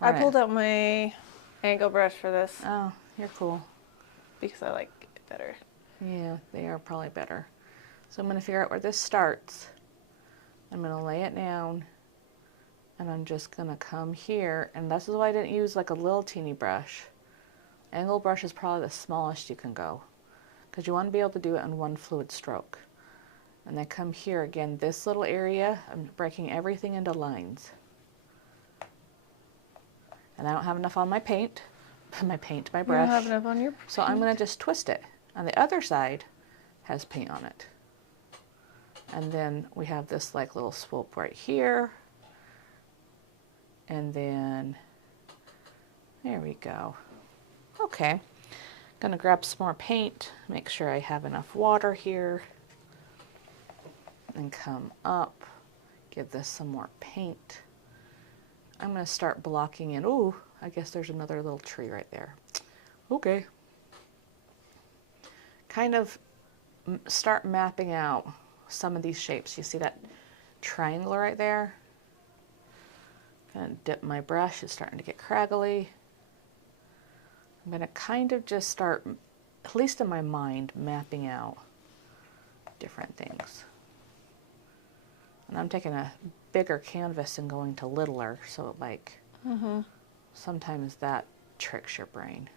I pulled out my angle brush for this Oh, you're cool. because I like it better. Yeah, they are probably better. So I'm going to figure out where this starts. I'm going to lay it down, and I'm just going to come here, and this is why I didn't use like a little teeny brush. Angle brush is probably the smallest you can go, because you want to be able to do it in one fluid stroke. And then come here again, this little area, I'm breaking everything into lines. And I don't have enough on my paint, my brush. You don't have enough on your So I'm going to just twist it. And the other side has paint on it. And then we have this like little swoop right here. And then, there we go. Okay, gonna grab some more paint, make sure I have enough water here. And come up, give this some more paint. I'm gonna start blocking in. Ooh, I guess there's another little tree right there. Okay. Kind of start mapping out some of these shapes. You see that triangle right there? Gonna dip my brush, it's starting to get craggly. I'm gonna kind of just start, at least in my mind, mapping out different things. And I'm taking a bigger canvas and going to littler, so like sometimes that tricks your brain.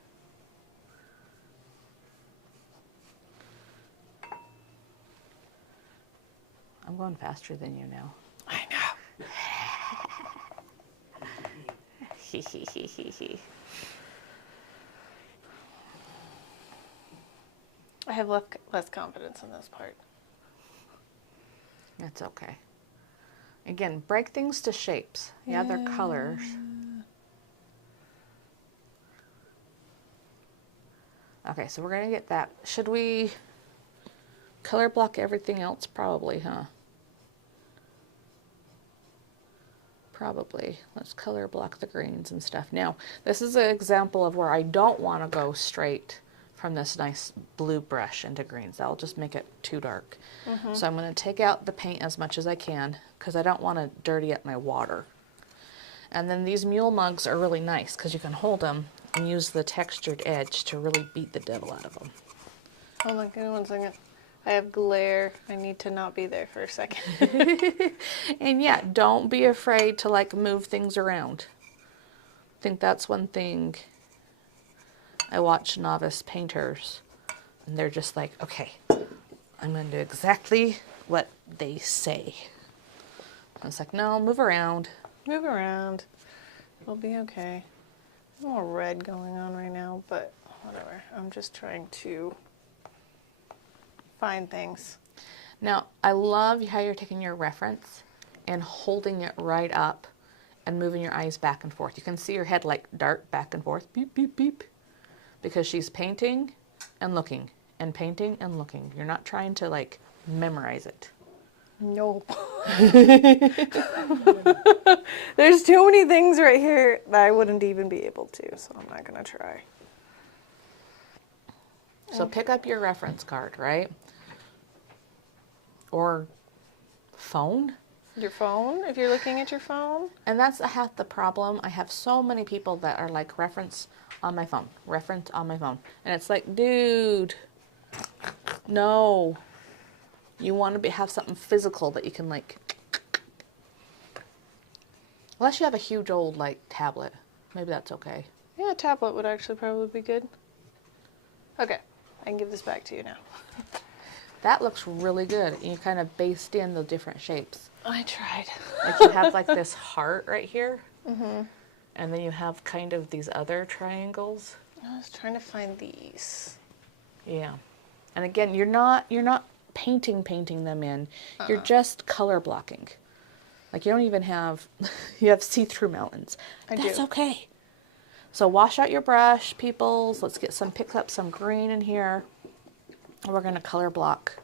I'm going faster than you now. I know. I have less confidence in this part. That's okay. Again, break things to shapes. Yeah, they're colors. Okay, so we're gonna get that. Should we color block everything else? Probably, huh? Probably. Let's color block the greens and stuff. Now, this is an example of where I don't want to go straight from this nice blue brush into greens. That'll just make it too dark. So I'm going to take out the paint as much as I can because I don't want to dirty up my water. And then these mule mugs are really nice because you can hold them and use the textured edge to really beat the devil out of them. Hold on, give me 1 second. I have glare. I need to not be there for a second. And yeah, don't be afraid to like move things around. I think that's one thing. I watch novice painters and they're just like, okay, I'm going to do exactly what they say. I was like, no, move around. Move around. It'll be okay. There's more red going on right now, but whatever. I'm just trying to find things. Now, I love how you're taking your reference and holding it right up and moving your eyes back and forth. You can see your head like dart back and forth, beep, beep, beep, because she's painting and looking and painting and looking. You're not trying to like memorize it. No. There's too many things right here that I wouldn't even be able to, so I'm not going to try. So pick up your reference card, right? Or phone. Your phone, if you're looking at your phone. And that's half the problem. I have so many people that are like, reference on my phone, reference on my phone. And it's like, dude, no. You want to have something physical that you can like, unless you have a huge old like tablet. Maybe that's okay. Yeah, a tablet would actually probably be good. Okay, I can give this back to you now. That looks really good. You kind of based in the different shapes. I tried. Like you have like this heart right here. And then you have kind of these other triangles. I was trying to find these. Yeah. And again, you're not painting them in. You're just color blocking. Like you don't even have, you have see-through mountains. That's okay. So wash out your brush, peoples. Let's pick up some green in here. We're going to color block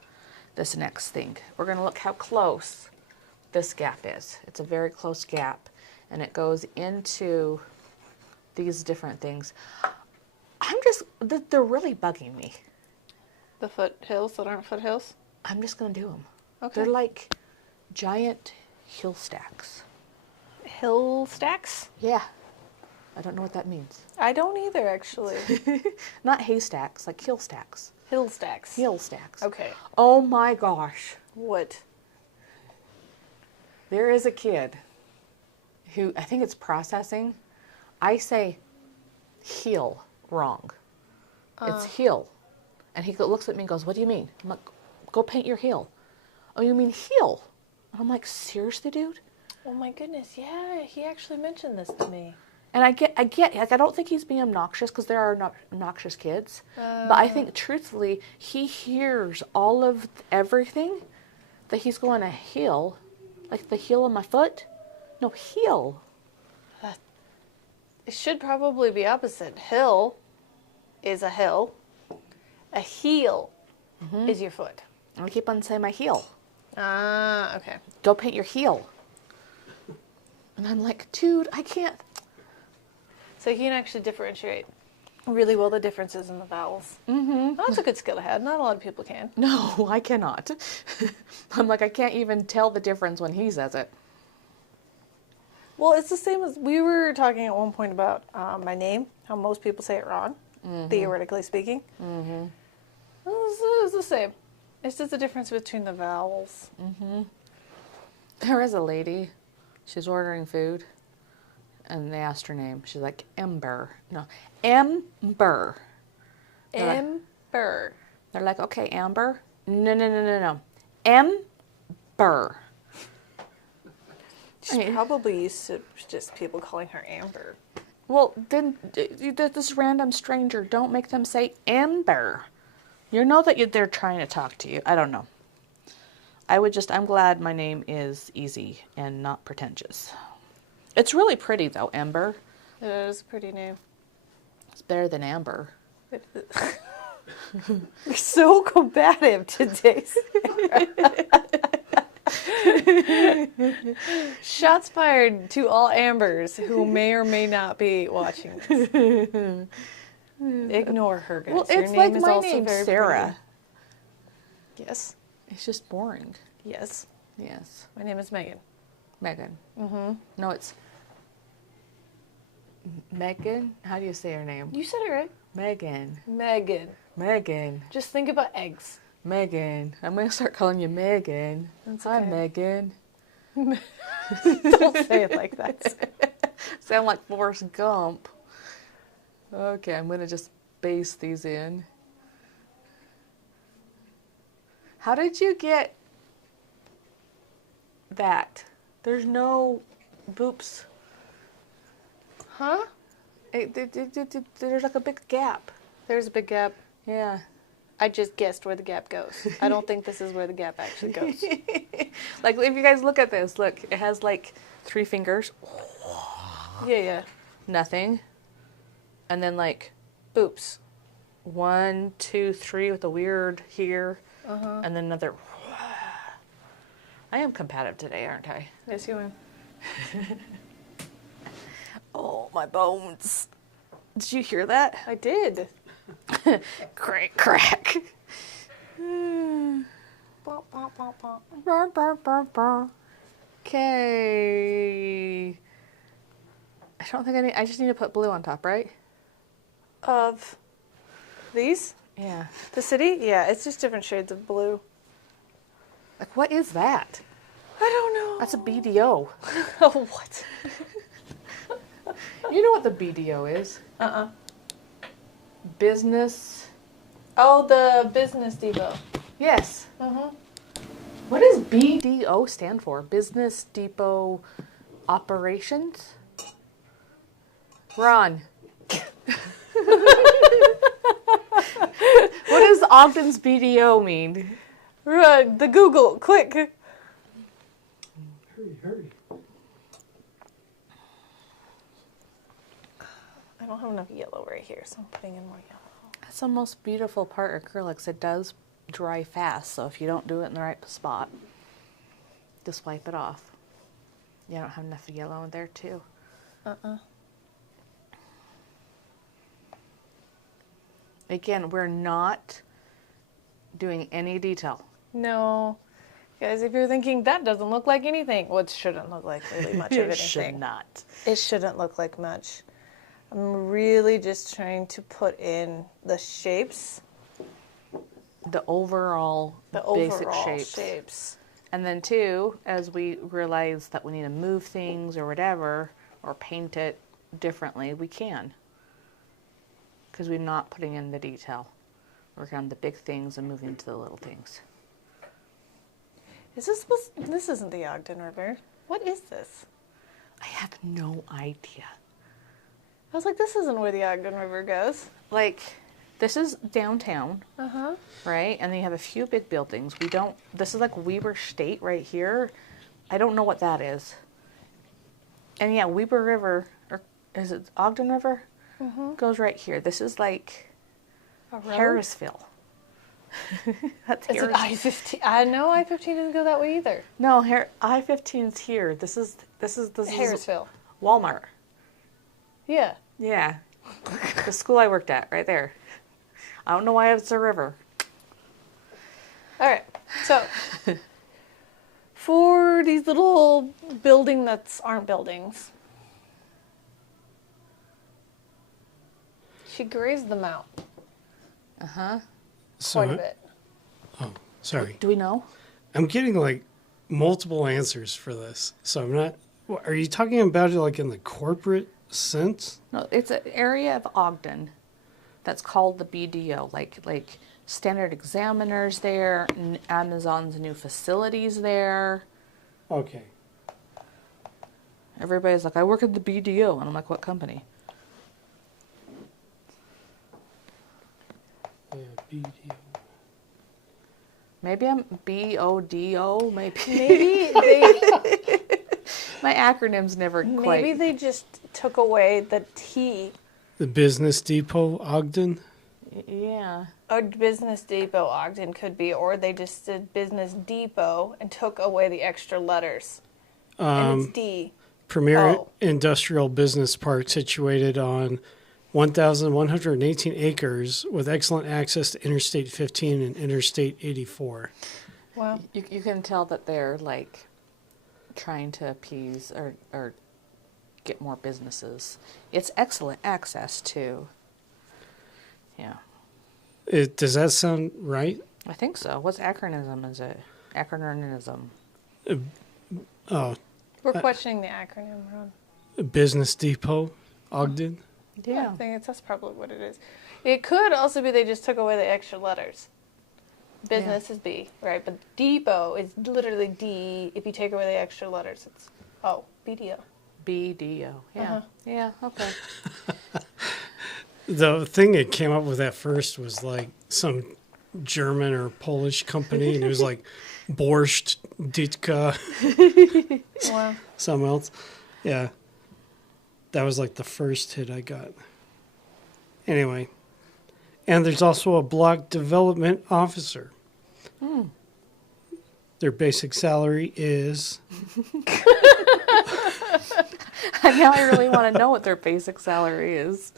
this next thing. We're going to look how close this gap is. It's a very close gap, and it goes into these different things. They're really bugging me. The foothills that aren't foothills? I'm just going to do them. Okay. They're like giant hill stacks. Hill stacks? Yeah. I don't know what that means. I don't either, actually. Not haystacks, like hill stacks. Hill stacks. Heel stacks. Okay. Oh my gosh. What? There is a kid who, I think it's processing. I say heel wrong. It's heel. And he looks at me and goes, what do you mean? I'm like, go paint your heel. Oh, you mean heel? And I'm like, seriously, dude? Oh my goodness, yeah, he actually mentioned this to me. And I get, like, I don't think he's being obnoxious because there are obnoxious kids. But I think, truthfully, he hears all of everything that he's going to heel, like the heel of my foot. No, heel. It should probably be opposite. Hill is a hill. A heel is your foot. I keep on saying my heel. Ah, okay. Go paint your heel. And I'm like, dude, I can't. So you can actually differentiate really well the differences in the vowels. Mm-hmm. That's a good skill to have. Not a lot of people can. No, I cannot. I'm like, I can't even tell the difference when he says it. Well, it's the same as we were talking at one point about my name, how most people say it wrong, theoretically speaking. Mm-hmm. It's the same. It's just the difference between the vowels. Mm-hmm. There was a lady, she's ordering food, and they asked her name. She's like, Ember. No, Amber. Ember. They're like, okay, Amber. No. Ember. She's probably used to just people calling her Amber. Well, then this random stranger, don't make them say Amber. You know that they're trying to talk to you. I don't know. I'm glad my name is easy and not pretentious. It's really pretty though, Ember. It is a pretty name. It's better than Amber. You're so combative today, Sarah. Shots fired to all Ambers who may or may not be watching this. Ignore her, guys. Well, Your it's name like is my also name, very Sarah. pretty. Yes. It's just boring. Yes. Yes. My name is Megan. Megan. Mm-hmm. No, it's Megan. How do you say her name? You said it right. Megan. Megan. Megan. Just think about eggs. Megan. I'm going to start calling you Megan. That's Hi, okay. Megan. Don't say it like that. Sound like Forrest Gump. Okay, I'm going to just base these in. How did you get that? There's no boops. Huh? There's like a big gap. There's a big gap. Yeah. I just guessed where the gap goes. I don't think this is where the gap actually goes. Like, if you guys look at this, look, it has like 3 fingers. Yeah. Nothing. And then like Oops. 1, 2, 3 with a weird here. And then another. I am combative today, aren't I? Yes, you are. Oh, my bones. Did you hear that? I did. Crack, crack. Bum, bum, bum, bum. Burr, burr, burr, burr. Okay. I don't think I just need to put blue on top, right? Of these? Yeah. The city? Yeah, it's just different shades of blue. Like, what is that? I don't know. That's a BDO. Oh, what? You know what the BDO is? Business. Oh, the Business Depot. Yes. Mm-hmm. What does BDO stand for? Business Depot Operations? Ron. What does Ogden's BDO mean? Run, the Google, quick. Hurry. I don't have enough yellow right here, so I'm putting in more yellow. That's the most beautiful part of acrylics. It does dry fast, so if you don't do it in the right spot, just wipe it off. You don't have enough yellow in there too. Again, we're not doing any detail. No. Guys, if you're thinking that doesn't look like anything, well, it shouldn't look like really much of It anything. should not. It shouldn't look like much. I'm really just trying to put in the shapes the overall basic shapes. shapes. And then too, as we realize that we need to move things or whatever, or paint it differently, we can. Because we're not putting in the detail. We're working on the big things and moving to the little things. Is this isn't the Ogden River. What is this? I have no idea. I was like, this isn't where the Ogden River goes. Like, this is downtown, Uh-huh. right? And then you have a few big buildings. This is like Weber State right here. I don't know what that is. And yeah, Weber River, or is it Ogden River? Mm-hmm. Goes right here. This is like A road? Harrisville. That's Is it I-15? I know I-15 doesn't go that way either. No, I-15's here. This is Harrisville. Walmart. Yeah. Yeah. The school I worked at, right there. I don't know why it's a river. All right. So, for these little building that's aren't buildings, she grazed them out Uh-huh. So, quite a bit. oh, sorry. Do we know? I'm getting like multiple answers for this. So I'm not. Are you talking about it like in the corporate sense? No, it's an area of Ogden that's called the BDO, like Standard Examiners there, Amazon's new facilities there. Okay. Everybody's like, I work at the BDO, and I'm like, what company? Yeah, BDO. Maybe I'm BODO. Maybe Maybe they my acronyms never quite. maybe they just took away the T. The Business Depot, Ogden. Yeah. Or Business Depot Ogden could be, or they just did Business Depot and took away the extra letters. And it's D. Premier Oh. Industrial Business Park situated on 1,118 acres with excellent access to Interstate 15 and Interstate 84. Wow. You can tell that they're like trying to appease or get more businesses. It's excellent access to. Yeah. Does that sound right? I think so. What's acronym is it? Acronym. Oh, We're questioning the acronym, Ron. Business Depot, Ogden. I think that's probably what it is. It could also be they just took away the extra letters. Business is B, right? But depot is literally D. If you take away the extra letters, it's BDO. BDO. Yeah. Uh-huh. Yeah. Okay. The thing it came up with at first was like some German or Polish company, and it was like Borscht, Ditka, Wow. something else. Yeah. That was like the first hit I got. Anyway. And there's also a block development officer. Their basic salary is... Now I really want to know what their basic salary is.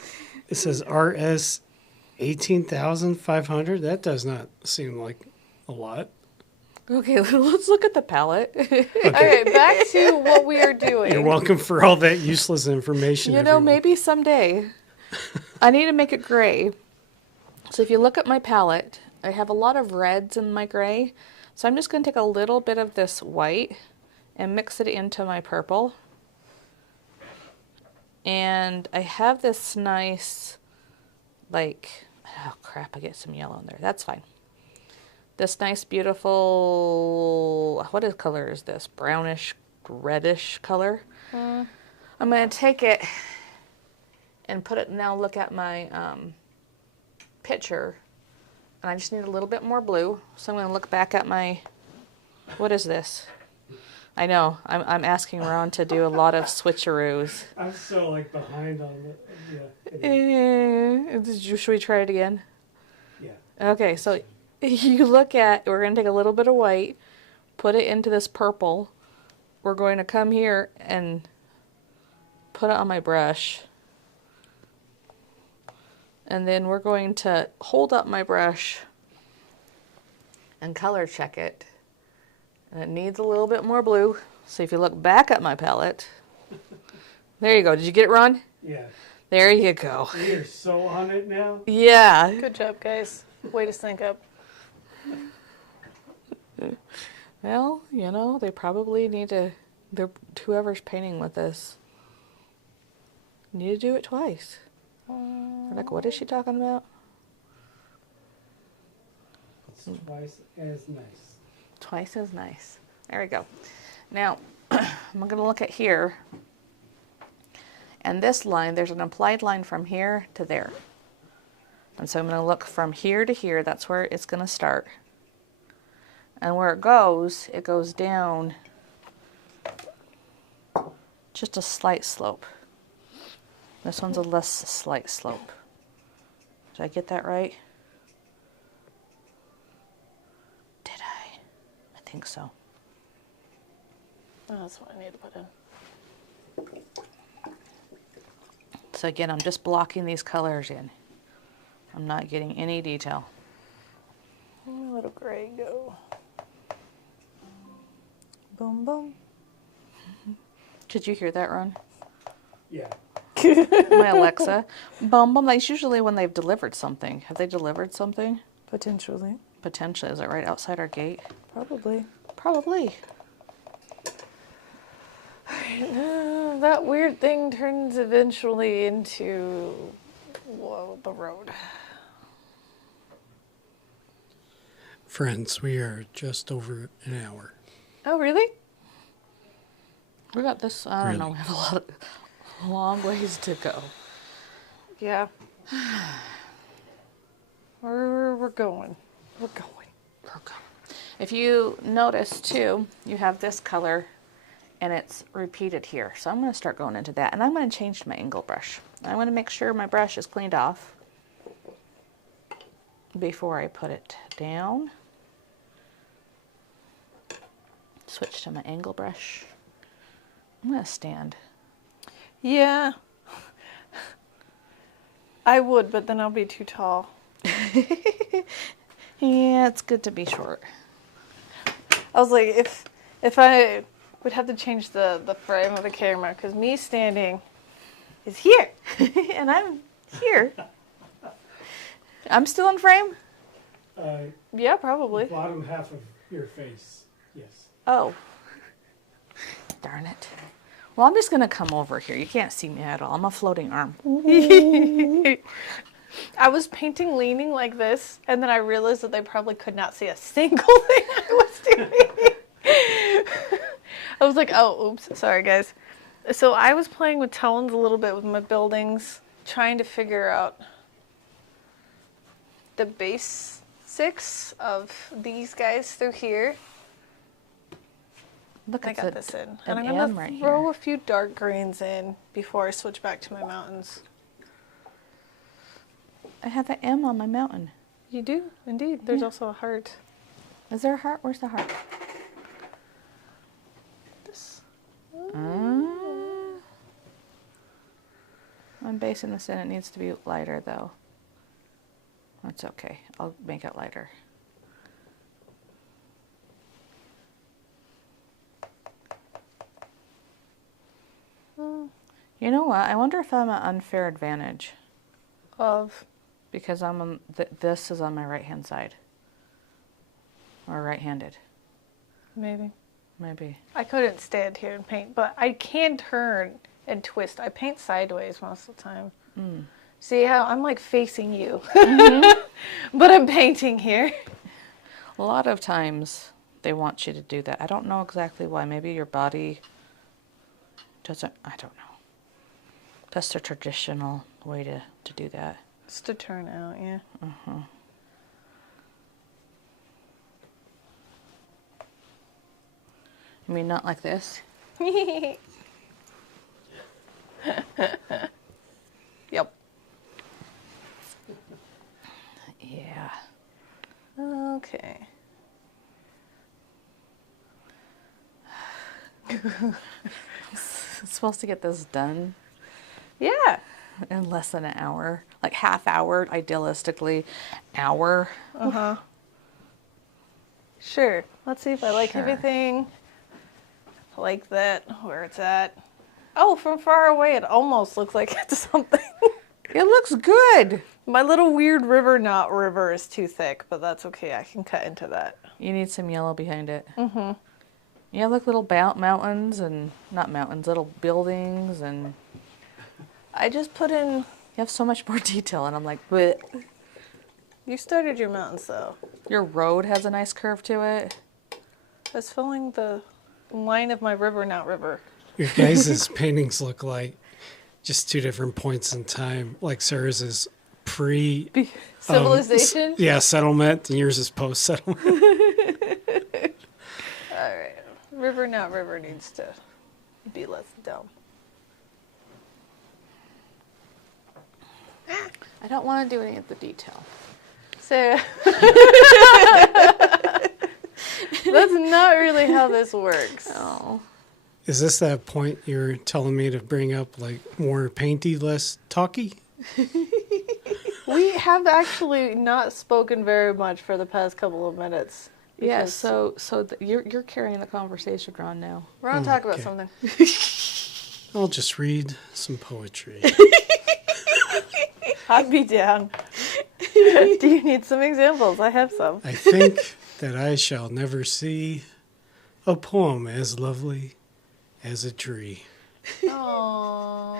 It says RS 18,500. That does not seem like a lot. Okay, let's look at the palette. Okay, back to what we are doing. You're welcome for all that useless information. You know, everyone. maybe someday. I need to make it gray. So if you look at my palette, I have a lot of reds in my gray. So I'm just going to take a little bit of this white and mix it into my purple. And I have this nice, like, oh crap, I get some yellow in there. That's fine. This nice, beautiful, what color is this? Brownish, reddish color. I'm going to take it and put it, now look at my picture. And I just need a little bit more blue. So I'm going to look back at my, what is this? I know, I'm asking Ron to do a lot of switcheroos. I'm so like behind on it. Yeah. Should we try it again? Yeah. Okay, so you look at, we're going to take a little bit of white, put it into this purple. We're going to come here and put it on my brush. And then we're going to hold up my brush and color check it. And it needs a little bit more blue. So if you look back at my palette, there you go. Did you get it, Ron? Yeah. There you go. You're so on it now. Yeah. Good job, guys. Way to sync up. Well, you know, they probably need to, whoever's painting with this, need to do it twice. They're like, what is she talking about? It's twice as nice. Twice as nice. There we go. Now, I'm going to look at here. And this line, there's an implied line from here to there. And so I'm going to look from here to here. That's where it's going to start. And where it goes down just a slight slope. This one's a less slight slope. Did I get that right? Did I? I think so. Oh, that's what I need to put in. So again, I'm just blocking these colors in. I'm not getting any detail. Let me let a gray go. Boom, boom. Did you hear that, Ron? Yeah. My Alexa. Boom, boom. That's usually when they've delivered something. Have they delivered something? Potentially. Potentially. Is it right outside our gate? Probably. Probably. That weird thing turns eventually into, well, the road. Friends, we are just over an hour. Oh, really? We got this. I don't know. Really? We have a long ways to go. Yeah. We're going. We're going. If you notice too, you have this color and it's repeated here. So I'm going to start going into that, and I'm going to change my angle brush. I want to make sure my brush is cleaned off before I put it down. Switch to my angle brush. I'm going to stand. Yeah. I would, but then I'll be too tall. Yeah, it's good to be short. I was like, if I would have to change the frame of the camera, because me standing is here, and I'm here. I'm still in frame? Yeah, probably. Bottom half of your face, yes. Oh. Darn it. Well, I'm just going to come over here. You can't see me at all. I'm a floating arm. I was painting leaning like this, and then I realized that they probably could not see a single thing I was doing. I was like, oh, oops, sorry guys. So I was playing with tones a little bit with my buildings, trying to figure out the basics of these guys through here. Look I at got this in. an And I'm M going right to throw here. a few dark greens in before I switch back to my mountains. I have an M on my mountain. You do, indeed. There's Yeah. also a heart. Is there a heart? Where's the heart? This. I'm basing this in. It needs to be lighter, though. That's okay. I'll make it lighter. You know what? I wonder if I'm an unfair advantage Of. because I'm on this is on my right-hand side. Or right-handed. Maybe. Maybe. I couldn't stand here and paint, but I can turn and twist. I paint sideways most of the time. See how I'm like facing you, but I'm painting here. A lot of times they want you to do that. I don't know exactly why. Maybe your body doesn't, I don't know. That's the traditional way to do that. Just to turn out, yeah. You mean not like this? Yep. Yeah. Okay. Supposed to get this done Yeah. in less than an hour. Like half hour, idealistically. Hour. Sure. Let's see if I like Sure. everything. I like that, where it's at. Oh, from far away, it almost looks like it's something. It looks good. My little weird river knot river is too thick, but that's okay. I can cut into that. You need some yellow behind it. Mm-hmm. You have like little mountains and, not mountains, little buildings, and I just put in... you have so much more detail, and I'm like, bleh. You started your mountains, though. Your road has a nice curve to it. I was following the line of my river, not river. Your guys' paintings look like just two different points in time. Like Sarah's is pre... Civilization? Settlement, and yours is post-settlement. All right. River, not river needs to be less dumb. I don't want to do any of the detail. Sarah. That's not really how this works. Oh. Is this that point you're telling me to bring up, like, more painty, less talky? We have actually not spoken very much for the past couple of minutes. Yeah, so you're carrying the conversation on now. We're going to talk about Okay. something. I'll just read some poetry. I'd be down. Do you need some examples? I have some. I think that I shall never see a poem as lovely as a tree. Aww.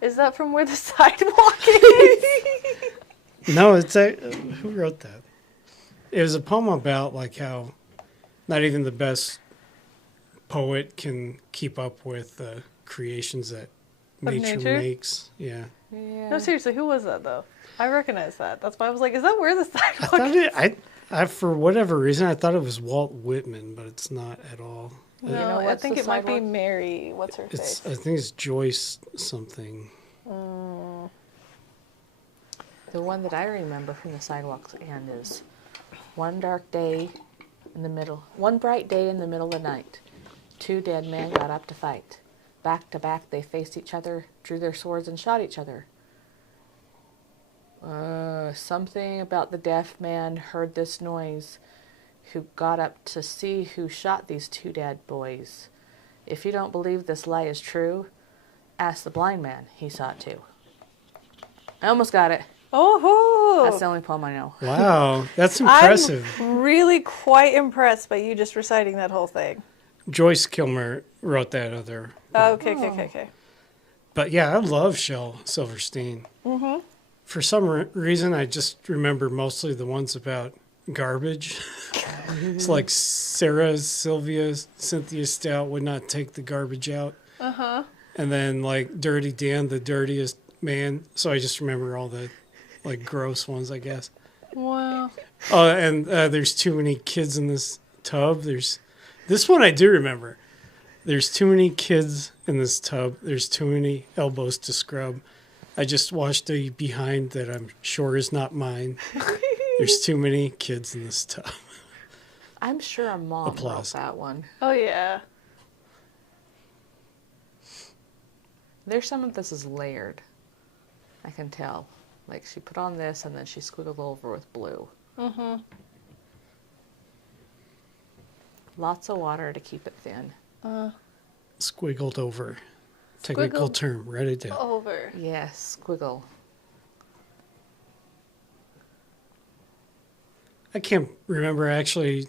Is that from Where the Sidewalk Is? No, it's who wrote that? It was a poem about like how not even the best poet can keep up with the creations that nature nature? makes. Yeah. Yeah. No, seriously, who was that, though? I recognize that. That's why I was like, is that Where the I Sidewalk thought Is? I for whatever reason I thought it was Walt Whitman, but it's not at all. No, know I what's think the it might be sidewalk? Mary. What's her It's face? I think it's Joyce something. The one that I remember from the sidewalk's end is one bright day in the middle of the night. Two dead men got up to fight. Back to back they faced each other, drew their swords and shot each other. Something about the deaf man heard this noise, who got up to see who shot these two dead boys. If you don't believe this lie is true, ask the blind man, he saw it too. I almost got it. Oh, That's the only poem I know. Wow, that's impressive. I'm really quite impressed by you just reciting that whole thing. Joyce Kilmer wrote that other. Oh, okay. But yeah, I love Shel Silverstein. Mm-hmm. For some reason, I just remember mostly the ones about garbage. It's like Sarah, Sylvia, Cynthia Stout would not take the garbage out. Uh-huh. And then like Dirty Dan, the dirtiest man. So I just remember all the like gross ones, I guess. Wow. Oh, and there's too many kids in this tub. There's this one I do remember. There's too many kids in this tub. There's too many elbows to scrub. I just washed a behind that I'm sure is not mine. There's too many kids in this tub. I'm sure our mom Applause. wrote that one. Oh, yeah. There's some of this is layered. I can tell. Like she put on this and then she squiggled over with blue. Mm-hmm. Lots of water to keep it thin. Squiggled over. Technical Squiggled term. Write it down. Over. Yes, squiggle. I can't remember actually.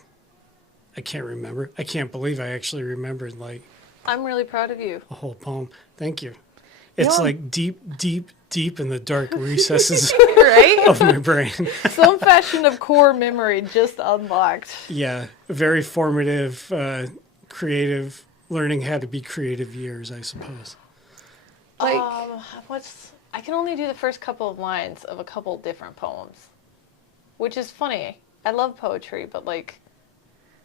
I can't remember. I can't believe I actually remembered like I'm really proud of you. a whole poem. Thank you. It's Yeah. like deep in the dark recesses Right? of my brain. Some fashion of core memory just unlocked. Yeah, very formative, creative, learning how to be creative years, I suppose. Like, I can only do the first couple of lines of a couple different poems, which is funny. I love poetry, but like,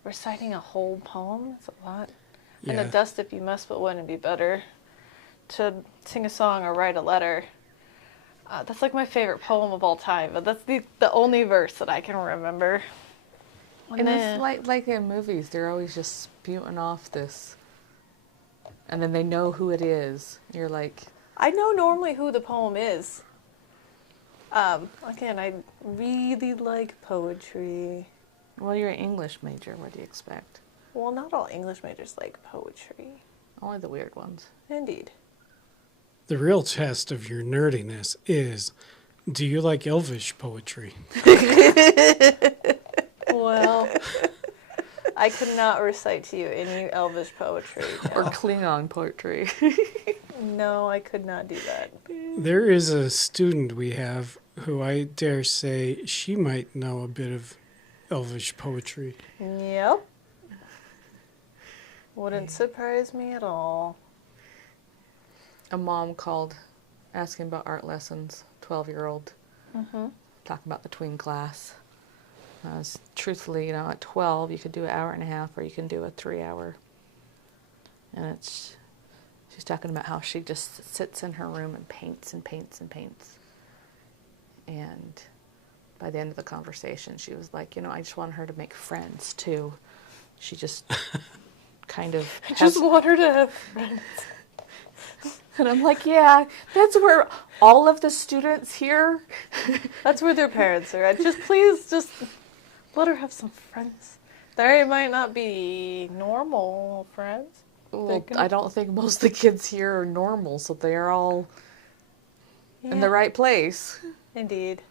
reciting a whole poem is a lot. And Yeah. a dust if you must, but wouldn't it be better to sing a song or write a letter? That's like my favorite poem of all time, but that's the only verse that I can remember. And it's like in movies, they're always just spewing off this. And then they know who it is. You're like, I know normally who the poem is. Again, I really like poetry. well, you're an English major. What do you expect? Well, not all English majors like poetry. Only the weird ones. Indeed. The real test of your nerdiness is, do you like Elvish poetry? Well, I could not recite to you any Elvish poetry. Or No. Klingon poetry. No, I could not do that. There is a student we have who I dare say she might know a bit of Elvish poetry. Yep. Wouldn't surprise me at all. A mom called asking about art lessons, 12-year-old, Mm-hmm. talking about the tween class. Truthfully, at 12, you could do an hour and a half or you can do a 3-hour. And she's talking about how she just sits in her room and paints and paints and paints. And by the end of the conversation, she was like, I just want her to make friends too. She just kind of I just want her to have friends. And I'm like, yeah, that's where all of the students here. That's where their parents are at. Please let her have some friends. They might not be normal friends. Well, I don't think most of the kids here are normal, so they're all in the right place. Indeed.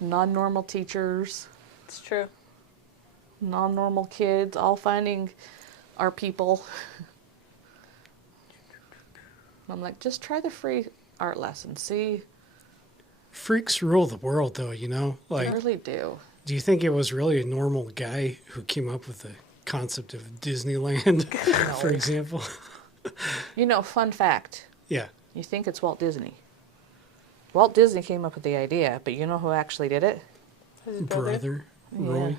Non-normal teachers, It's true. non-normal kids, all finding our people. I'm like, just try the free art lesson. See, Freaks rule the world, though, I Like, really do. do you think it was really a normal guy who came up with the concept of Disneyland, for example? Fun fact. Yeah. You think it's Walt Disney. Walt Disney came up with the idea, but you know who actually did it? His Brother, Roy. Yeah.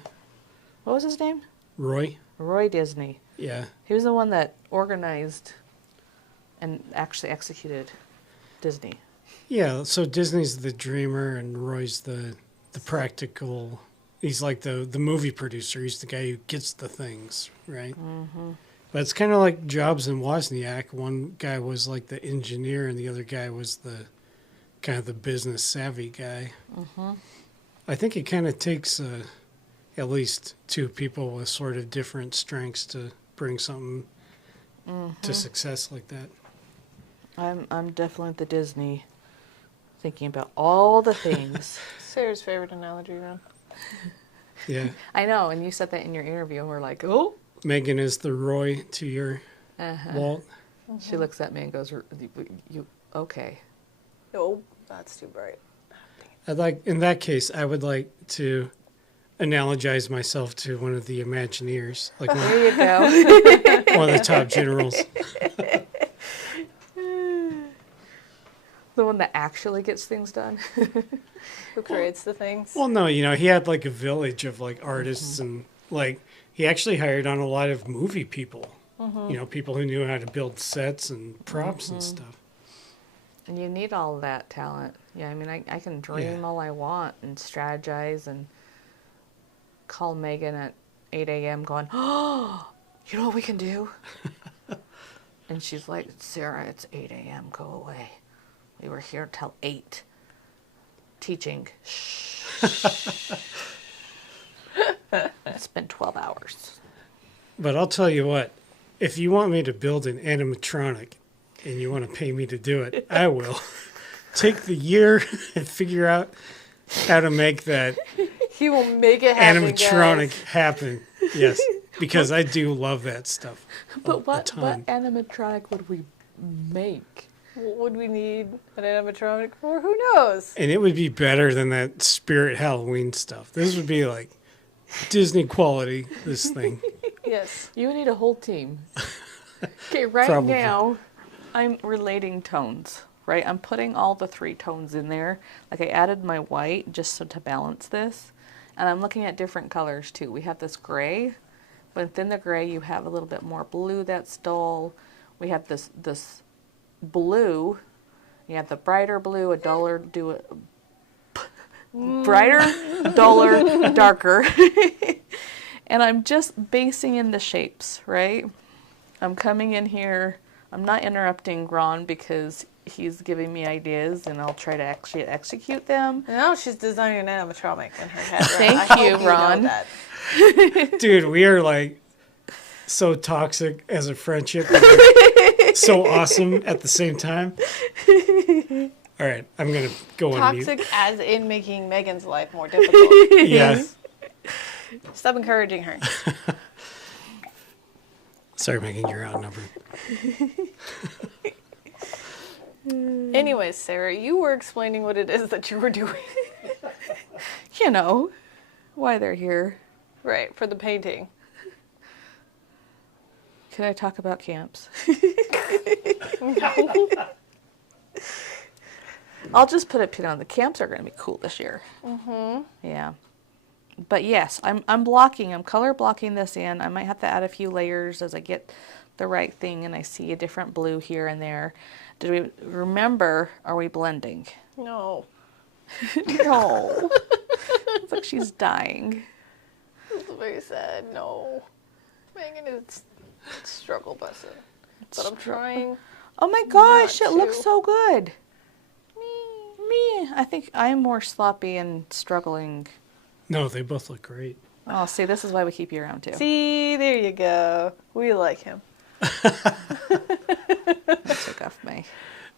What was his name? Roy? Roy Disney. Yeah. He was the one that organized and actually executed Disney. Yeah, so Disney's the dreamer and Roy's the practical. He's like the movie producer. He's the guy who gets the things, right? Mm-hmm. But it's kind of like Jobs and Wozniak. One guy was like the engineer and the other guy was the kind of the business savvy guy. Mm-hmm. I think it kind of takes at least two people with sort of different strengths to bring something to success like that. I'm definitely the Disney, thinking about all the things. Sarah's favorite analogy, Ron. Yeah. I know, and you said that in your interview, and we're like, oh. Megan is the Roy to your Walt. She looks at me and goes, "You okay?" Oh, that's too bright. In that case, I would like to analogize myself to one of the Imagineers, like There you go. one of the top generals. The one that actually gets things done. Who creates the things? Well, no, he had like a village of like artists and like he actually hired on a lot of movie people. People who knew how to build sets and props and stuff. And you need all of that talent. Yeah, I mean, I can dream all I want and strategize and call Megan at 8 a.m. going, oh, you know what we can do? And she's like, Sarah, it's 8 a.m. Go away. We were here till 8. Teaching. Shh. It's been 12 hours. But I'll tell you what, if you want me to build an animatronic and you want to pay me to do it, I will. Take the year and figure out how to make that He will make it happen, animatronic guys. happen. Yes, because I do love that stuff. But what ton. animatronic would we make? What would we need an animatronic for? Who knows? And it would be better than that Spirit Halloween stuff. This would be like Disney quality, this thing. Yes. You need a whole team. Okay, right Probably. now, I'm relating tones, right? I'm putting all the 3 tones in there. Like I added my white just so to balance this. And I'm looking at different colors too. We have this gray, but within the gray you have a little bit more blue that's dull. We have this blue. You have the brighter blue, a duller, brighter, duller, darker. And I'm just basing in the shapes, right? I'm coming in here. I'm not interrupting Ron because he's giving me ideas and I'll try to actually execute them. Now she's designing an animatronic in her head. Right? Thank I you, hope Ron. know that. Dude, we are like so toxic as a friendship. So awesome at the same time. All right, I'm going to go on mute. Toxic as in making Megan's life more difficult. Yeah. Stop encouraging her. Sorry, Megan, you're outnumbered. Anyways, Sarah, you were explaining what it is that you were doing. You know, why they're here. Right, for the painting. Can I talk about camps? I'll just put a pin on the camps are going to be cool this year. Mm-hmm. Yeah. But yes, I'm blocking. I'm color blocking this in. I might have to add a few layers as I get the right thing and I see a different blue here and there. Did we remember, are we blending? No. No. It's like she's dying. It's very sad. No. Megan is struggle busting. But I'm trying. Oh my gosh, Not it looks to. so good. Me. I think I'm more sloppy and struggling. No, they both look great. Oh, see, this is why we keep you around too. See, there you go. We like him. That took off my...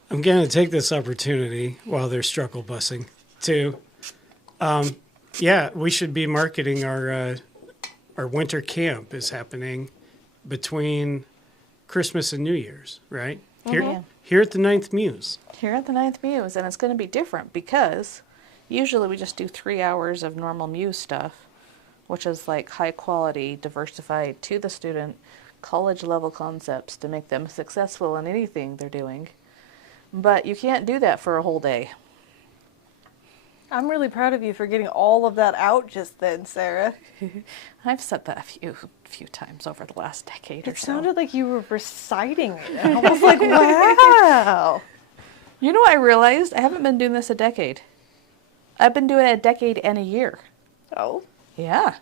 I'm going to take this opportunity while they're struggle bussing to, we should be marketing our winter camp is happening between Christmas and New Year's, right? Here at the 9th Muse. Here at the 9th Muse, and it's going to be different because usually we just do 3 hours of normal Muse stuff, which is like high quality, diversified to the student, college level concepts to make them successful in anything they're doing. But you can't do that for a whole day. I'm really proud of you for getting all of that out just then, Sarah. I've said that a few times over the last decade or It so. sounded like you were reciting it. I was like, wow. You know what I realized? I haven't been doing this a decade. I've been doing it a decade and a year. Oh, Yeah.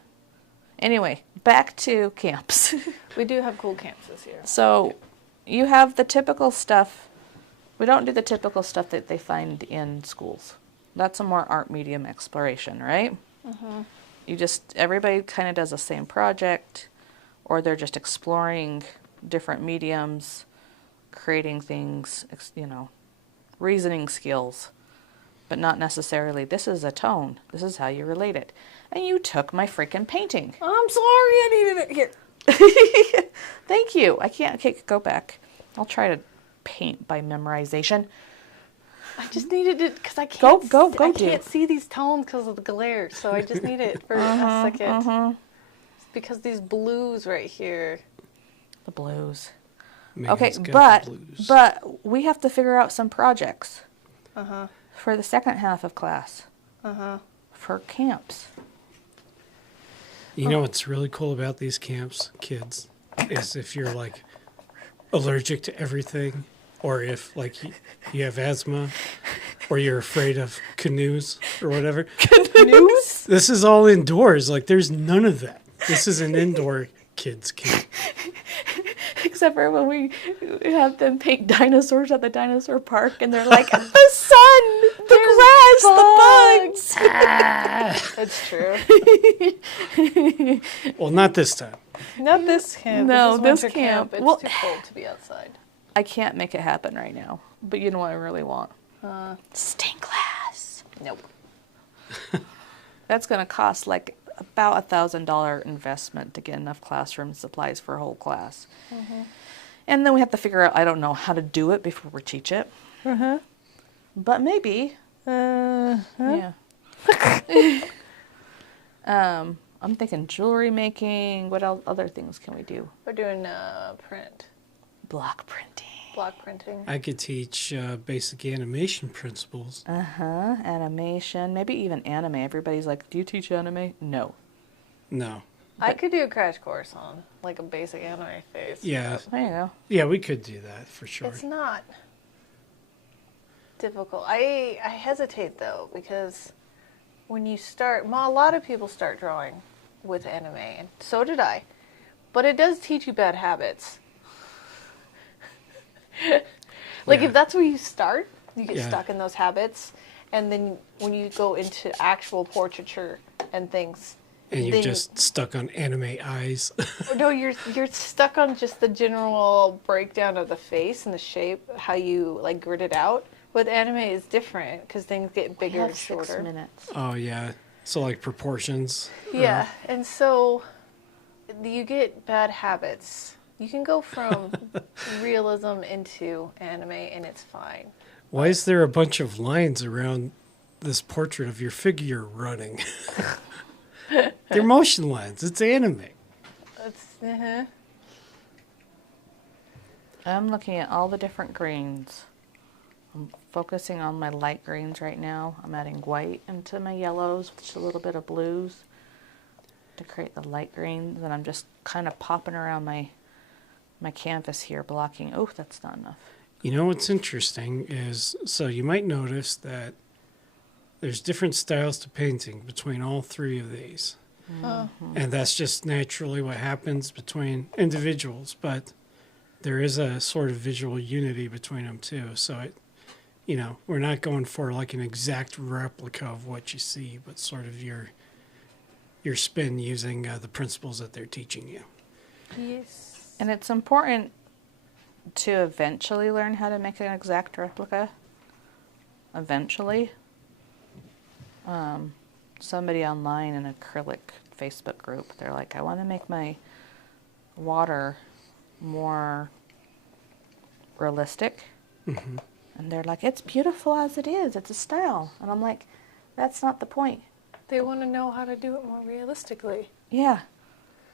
Anyway, back to camps. we do have cool camps this year. So you have the typical stuff. We don't do the typical stuff that they find in schools. That's a more art medium exploration, right? Mm-hmm. Everybody kind of does the same project, or they're just exploring different mediums, creating things, reasoning skills, but not necessarily, this is a tone, this is how you relate it. And you took my freaking painting. I'm sorry, I needed it here. Thank you. Okay, go back. I'll try to paint by memorization. I just needed it because I can't. Go I do. can't see these tones because of the glare, so I just need it for a second. It's because these blues right here. The blues. Megan's Okay, got the blues. but we have to figure out some projects for the second half of class. For camps. You know what's really cool about these camps, kids, is if you're like allergic to everything, or if like you have asthma, or you're afraid of canoes or whatever. Canoes? This is all indoors. Like there's none of that. This is an indoor kids camp. Except for when we have them paint dinosaurs at the dinosaur park and they're like, the sun, the grass, the bugs. That's true. Well, not this time. Not this camp. No, this, is this winter camp. It's Well- too cold to be outside. I can't make it happen right now. But you know what I really want? Stained glass. Nope. That's going to cost like about $1,000 investment to get enough classroom supplies for a whole class. And then we have to figure out, I don't know, how to do it before we teach it. But maybe. Yeah. I'm thinking jewelry making. What other things can we do? We're doing print, Block printing. block printing. I could teach basic animation principles. Animation. Maybe even anime. Everybody's like, do you teach anime? No. No. I could do a crash course on like a basic anime face. Yeah. There you go. Yeah, we could do that for sure. It's not difficult. I hesitate though because when you start, a lot of people start drawing with anime, and so did I. But it does teach you bad habits. Like if that's where you start, you get stuck in those habits, and then when you go into actual portraiture and things, And you're then- just stuck on anime eyes. no, you're stuck on just the general breakdown of the face and the shape, how you grid it out. With anime is different because things get bigger and We have 6 shorter. minutes. Oh, yeah. So like proportions. Yeah, and so you get bad habits. You can go from realism into anime, and it's fine. Why is there a bunch of lines around this portrait of your figure running? They're motion lines. It's anime. It's I'm looking at all the different greens. I'm focusing on my light greens right now. I'm adding white into my yellows with just a little bit of blues to create the light greens. And I'm just kind of popping around my canvas here, blocking. Oh, that's not enough. You know what's interesting is, so you might notice that there's different styles to painting between all three of these. And that's just naturally what happens between individuals, but there is a sort of visual unity between them too. So we're not going for like an exact replica of what you see, but sort of your spin using the principles that they're teaching you. yes. And it's important to eventually learn how to make an exact replica. Eventually. Somebody online in an acrylic Facebook group, they're like, I want to make my water more realistic. Mm-hmm. And they're like, it's beautiful as it is. It's a style. And I'm like, that's not the point. They want to know how to do it more realistically. Yeah.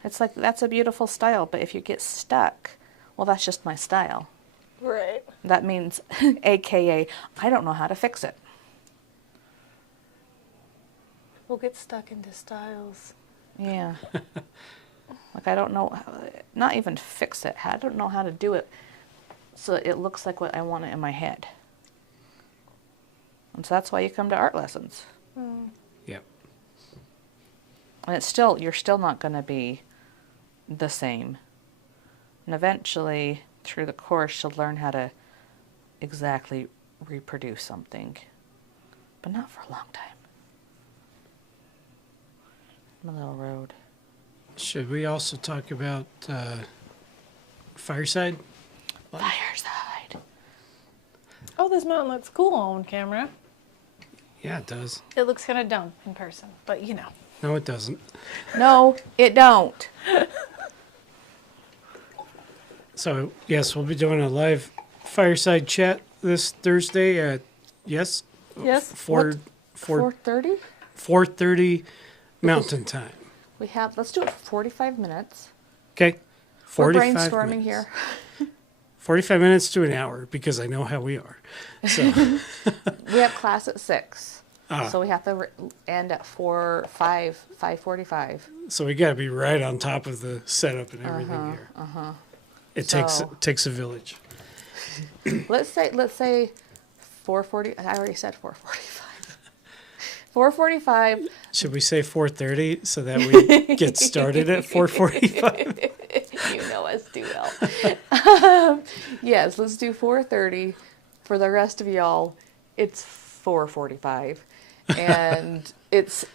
It's like, that's a beautiful style. But if you get stuck, well, that's just my style. Right. That means, AKA, I don't know how to fix it. We'll get stuck into styles. Yeah. Like, I don't know, not even fix it. I don't know how to do it so it looks like what I want it in my head. And so that's why you come to art lessons. Yep. And you're still not going to be the same. And eventually, through the course, you'll learn how to exactly reproduce something. But not for a long time. My little road. Should we also talk about Fireside? Fireside. Oh, this mountain looks cool on camera. Yeah, it does. It looks kind of dumb in person, but you know. No, it doesn't. No, it don't. So, yes, we'll be doing a live Fireside chat this Thursday at, Yes. 4:30 4:30? Mountain Time. Let's do it for 45 minutes. Okay? We're 45 brainstorming minutes. here. 45 minutes to an hour because I know how we are. So, We have class at 6. Ah. So we have to end at 5:45. so we got to be right on top of the setup and everything here. It So- takes a village. Let's say 4:40. I already said 4:45. 4:45. Should we say 4:30 so that we get started at 4:45? You know us too well. Yes, let's do 4:30. For the rest of y'all, it's 4:45. And it's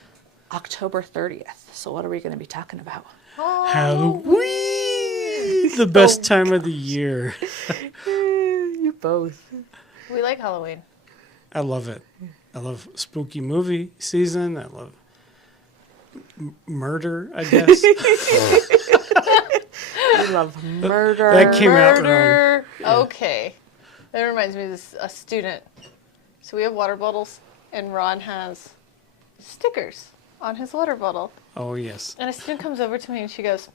October 30th. So what are we going to be talking about? Halloween, the best time of the year. You both. We like Halloween. I love it. I love spooky movie season. I love murder, I guess. We love murder. That came out wrong. Murder. Okay. That reminds me of a student. So we have water bottles, and Ron has stickers on his water bottle. Oh, yes. And a student comes over to me and she goes,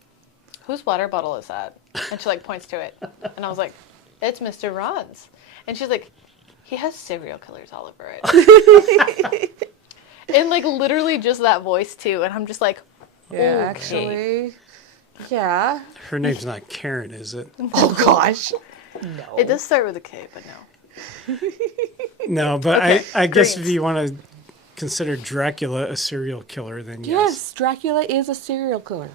whose water bottle is that? And she points to it. And I was like, it's Mr. Ron's. And she's like, he has serial killers all over it. And literally just that voice too. And I'm just like, Yeah, okay. actually. Yeah. Her name's not Karen, is it? Oh, gosh. No. It does start with a K, but no. No, but Okay, I guess if greens. you want to consider Dracula a serial killer, then yes. Yes, Dracula is a serial killer.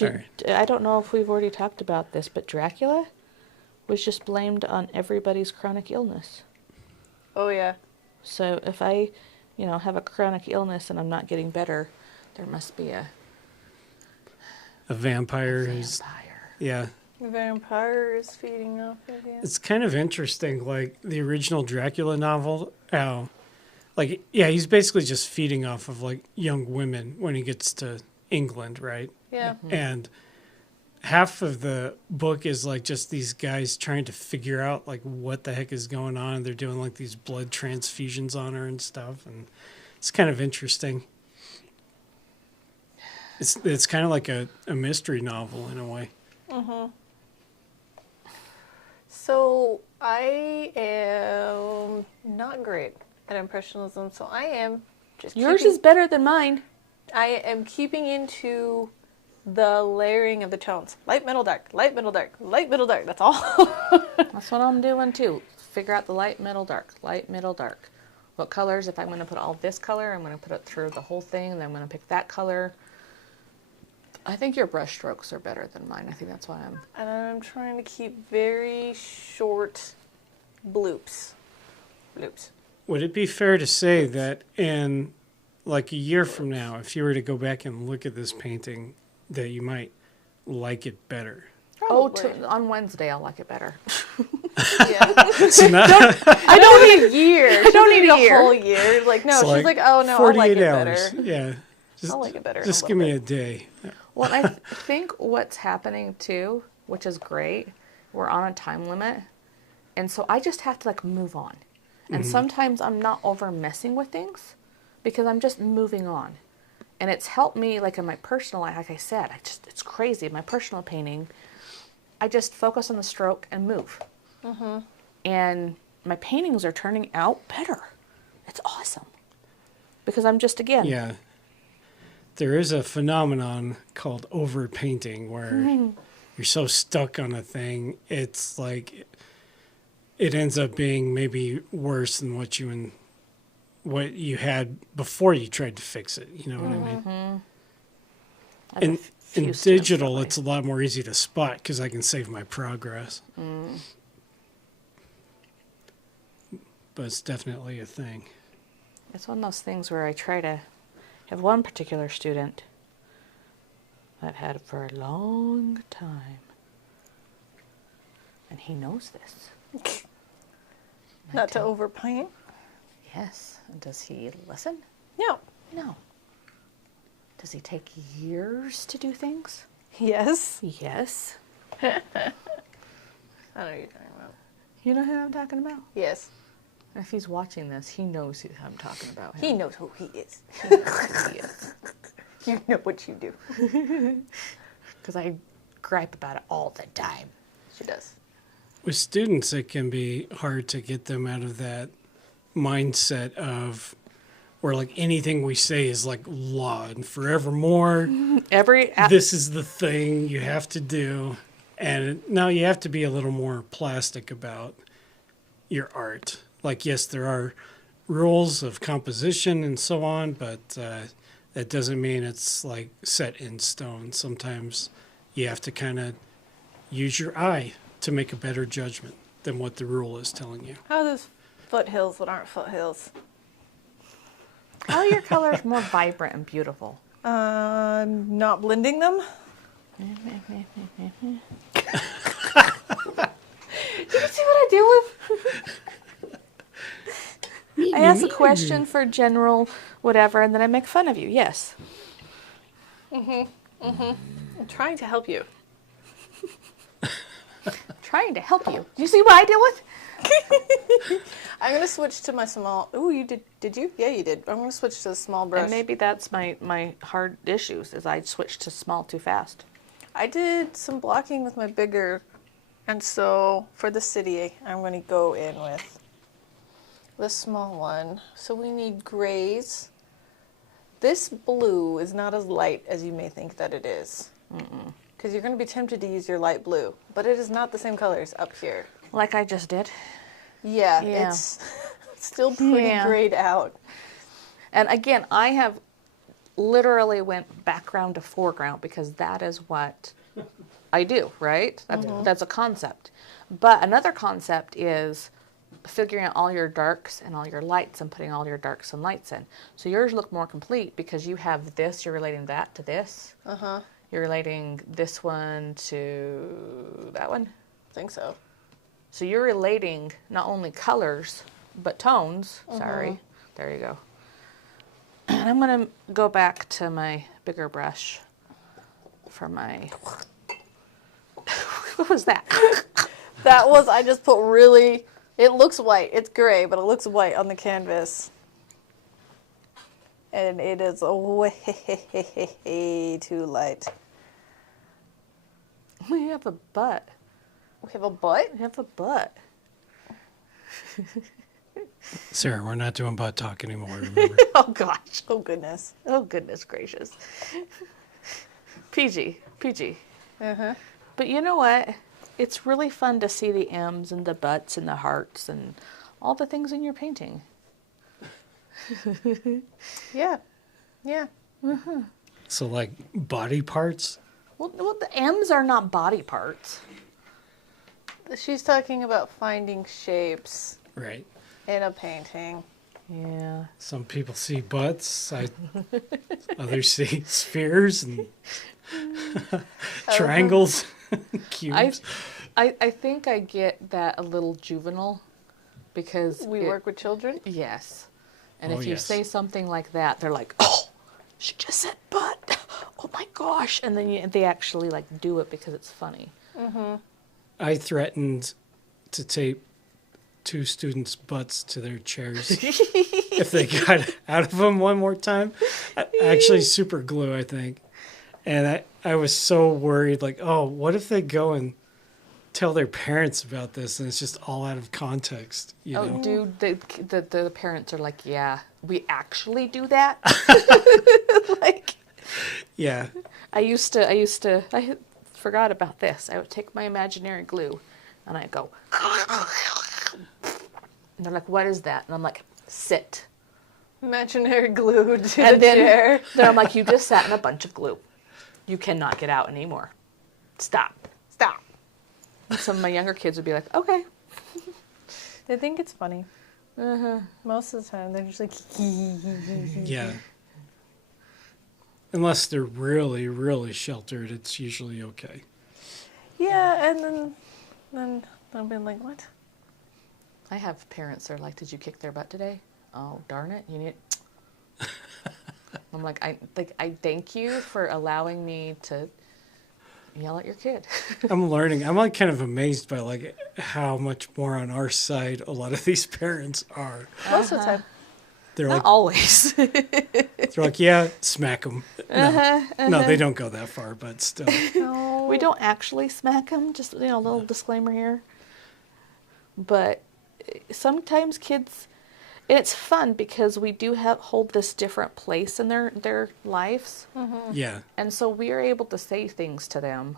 Alright. I don't know if we've already talked about this, but Dracula was just blamed on everybody's chronic illness. Oh, yeah. So if I, have a chronic illness and I'm not getting better, there must be a A vampire is, vampire. yeah. The vampire is feeding off of you. It's kind of interesting, like the original Dracula novel, how like, yeah, he's basically just feeding off of like young women when he gets to England, right? Yeah. And half of the book is like just these guys trying to figure out like what the heck is going on. They're doing like these blood transfusions on her and stuff, and it's kind of interesting. It's kind of like a mystery novel in a way. So I am not great at impressionism, so I am just Yours is better than mine. I am keeping into the layering of the tones. Light, middle, dark, light, middle, dark, light, middle, dark. That's all. That's what I'm doing too. Figure out the light, middle, dark, light, middle, dark. What colors? If I'm going to put all this color, I'm going to put it through the whole thing, and then I'm going to pick that color. I think your brush strokes are better than mine. I think that's why I'm... And I'm trying to keep very short bloops. Bloops. Would it be fair to say that in like a year from now, if you were to go back and look at this painting, that you might like it better? Probably. On Wednesday I'll like it better. Yeah. So not, I don't need a year. I don't need a year. whole year. Like, no, it's she's like, oh, no, I'll like 48 it hours. better. Yeah. I'll like it better. Just in give me a bit. day. Well, I think what's happening too, which is great, we're on a time limit. And so I just have to like move on. And sometimes I'm not over messing with things because I'm just moving on. And it's helped me like in my personal life, like I said, it's crazy. My personal painting, I just focus on the stroke and move. And my paintings are turning out better. It's awesome. Because I'm just, again, Yeah. There is a phenomenon called overpainting where you're so stuck on a thing, it's like it ends up being maybe worse than what you had before you tried to fix it. You know what I mean? I have a In few students that digital, way. it's a lot more easy to spot because I can save my progress. But it's definitely a thing. It's one of those things where I try to have one particular student I've had for a long time. And he knows this. Not to overpaint. Yes. And does he listen? No. No. Does he take years to do things? Yes. Yes. I know what you're talking about. You know who I'm talking about? Yes. If he's watching this, he knows who I'm talking about. He knows who he is. He knows who he is. You know what you do. Because I gripe about it all the time. She does. With students, it can be hard to get them out of that mindset of where like anything we say is like law and forevermore. This is the thing you have to do. And now you have to be a little more plastic about your art. Like, yes, there are rules of composition and so on, but that doesn't mean it's like set in stone. Sometimes you have to kind of use your eye to make a better judgment than what the rule is telling you. How are those foothills that aren't foothills? How are your colors more vibrant and beautiful? Not blending them. Did you see what I did with? I ask a question for general whatever, and then I make fun of you. Yes. I'm trying to help you. Trying to help you. You see what I did with? I'm going to switch to my small... Ooh, you did. Did you? Yeah, you did. I'm going to switch to the small brush. And maybe that's my hard issues, is I switched to small too fast. I did some blocking with my bigger, and so for the city, I'm going to go in with the small one. So we need grays. This blue is not as light as you may think that it is. Because you're going to be tempted to use your light blue, but it is not the same colors up here. Like I just did. Yeah. Yeah. It's still pretty grayed out. And again, I have literally went background to foreground because that is what I do, right? That's a concept. But another concept is figuring out all your darks and all your lights and putting all your darks and lights in. So yours look more complete because you have this, you're relating that to this. You're relating this one to that one. I think so. So you're relating not only colors, but tones, There you go. And I'm going to go back to my bigger brush for my... What was that? That was, I just put really, it looks white. It's gray, but it looks white on the canvas. And it is way too light. We have a butt. We have a butt? We have a butt. Sarah, we're not doing butt talk anymore, remember? Oh, gosh. Oh, goodness. Oh, goodness gracious. PG. Uh-huh. But you know what? It's really fun to see the M's and the butts and the hearts and all the things in your painting. Yeah. Yeah. So, like, body parts? Well, the M's are not body parts. She's talking about finding shapes Right. in a painting. Yeah. Some people see butts. Others see spheres and triangles, cubes. I think I get that a little juvenile because We work with children. Yes. And Oh, if you yes. say something like that, they're like, "Oh, she just said butt. Oh my gosh!" And then they actually like do it because it's funny. I threatened to tape 2 students' butts to their chairs if they got out of them one more time. Actually, super glue, I think. And I was so worried, like, oh, what if they go and tell their parents about this and it's just all out of context, you know? Oh, dude, the parents are like, "Yeah, we actually do that." Like, Yeah. I forgot about this. I would take my imaginary glue and I'd go, and they're like, "What is that?" And I'm like, "Sit." Imaginary glue to And the then, chair. then I'm like, "You just sat in a bunch of glue. You cannot get out anymore. Stop." Stop. Some of my younger kids would be like, "Okay." They think it's funny. Uh-huh. Most of the time, they're just like, Yeah. Unless they're really, really sheltered, it's usually okay. yeah, and then I'll be like, what? I have parents that are like, "Did you kick their butt today?" "Oh, darn it. You need..." I'm like, I thank you for allowing me to yell at your kid. I'm learning. I'm like kind of amazed by like how much more on our side a lot of these parents are. Most of the time. They're Not like, always. yeah, smack them. No, they don't go that far, but still. No. We don't actually smack them, just, a little disclaimer here. But sometimes kids, and it's fun because we do hold this different place in their lives. Yeah. And so we are able to say things to them.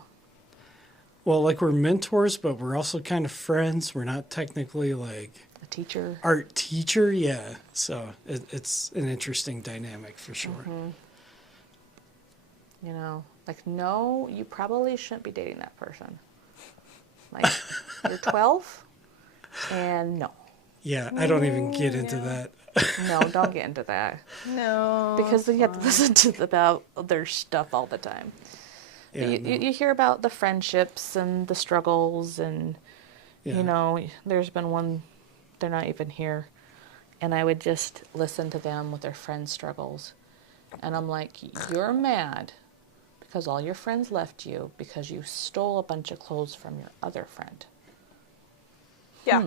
Well, like we're mentors, but we're also kind of friends. We're not technically like A teacher. art teacher. Yeah. So it's an interesting dynamic for sure. Like, no, you probably shouldn't be dating that person. Like, you're 12, and no. Yeah. I don't even get into that. No, don't get into that. No. Because then you have to listen about their stuff all the time. Yeah, You hear about the friendships and the struggles and, yeah. there's been one, they're not even here, and I would just listen to them with their friends' struggles. And I'm like, you're mad because all your friends left you because you stole a bunch of clothes from your other friend. Yeah.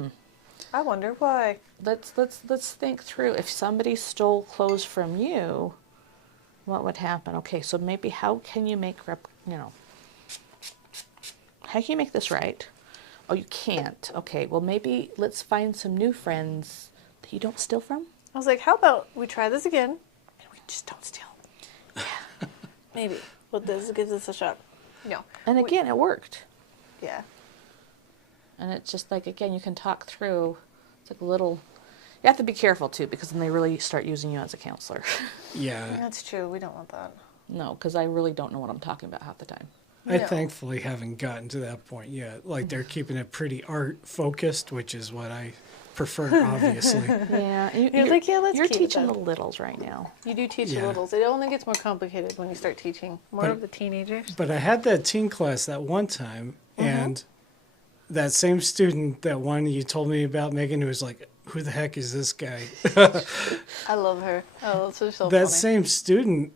I wonder why. Let's think through. If somebody stole clothes from you, what would happen? Okay, so maybe how can you make how can you make this right? Oh, you can't. Okay, well maybe let's find some new friends that you don't steal from. I was like, how about we try this again? And we just don't steal. Maybe. Well, this gives us a shot. No. And again, it worked. Yeah. And it's just like, again, you can talk through. It's like a little... You have to be careful, too, because then they really start using you as a counselor. Yeah. That's true. We don't want that. No, because I really don't know what I'm talking about half the time. I No. thankfully haven't gotten to that point yet. Like they're keeping it pretty art focused, which is what I prefer, obviously. Yeah. You're like, yeah, let's You're keep it teaching then. the littles right now. You do teach Yeah. the littles. It only gets more complicated when you start teaching more But- of the teenagers. But I had that teen class that one time, and that same student, that one you told me about, Megan, who was like who the heck is this guy? I love her. Oh, that's just so That funny. same student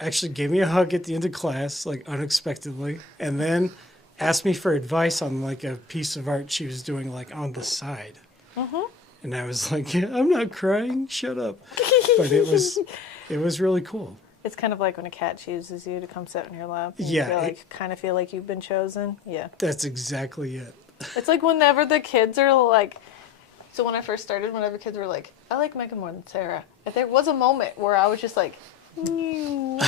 actually gave me a hug at the end of class, like unexpectedly, and then asked me for advice on like a piece of art she was doing like on the side. And I was like, I'm not crying, shut up. But it was really cool. It's kind of like when a cat chooses you to come sit in your lap. And Yeah, You feel kind of feel like you've been chosen. Yeah. That's exactly it. It's like whenever the kids are like, so when I first started, whenever kids were like, I like Megan more than Sarah. If there was a moment where I was just like, I've been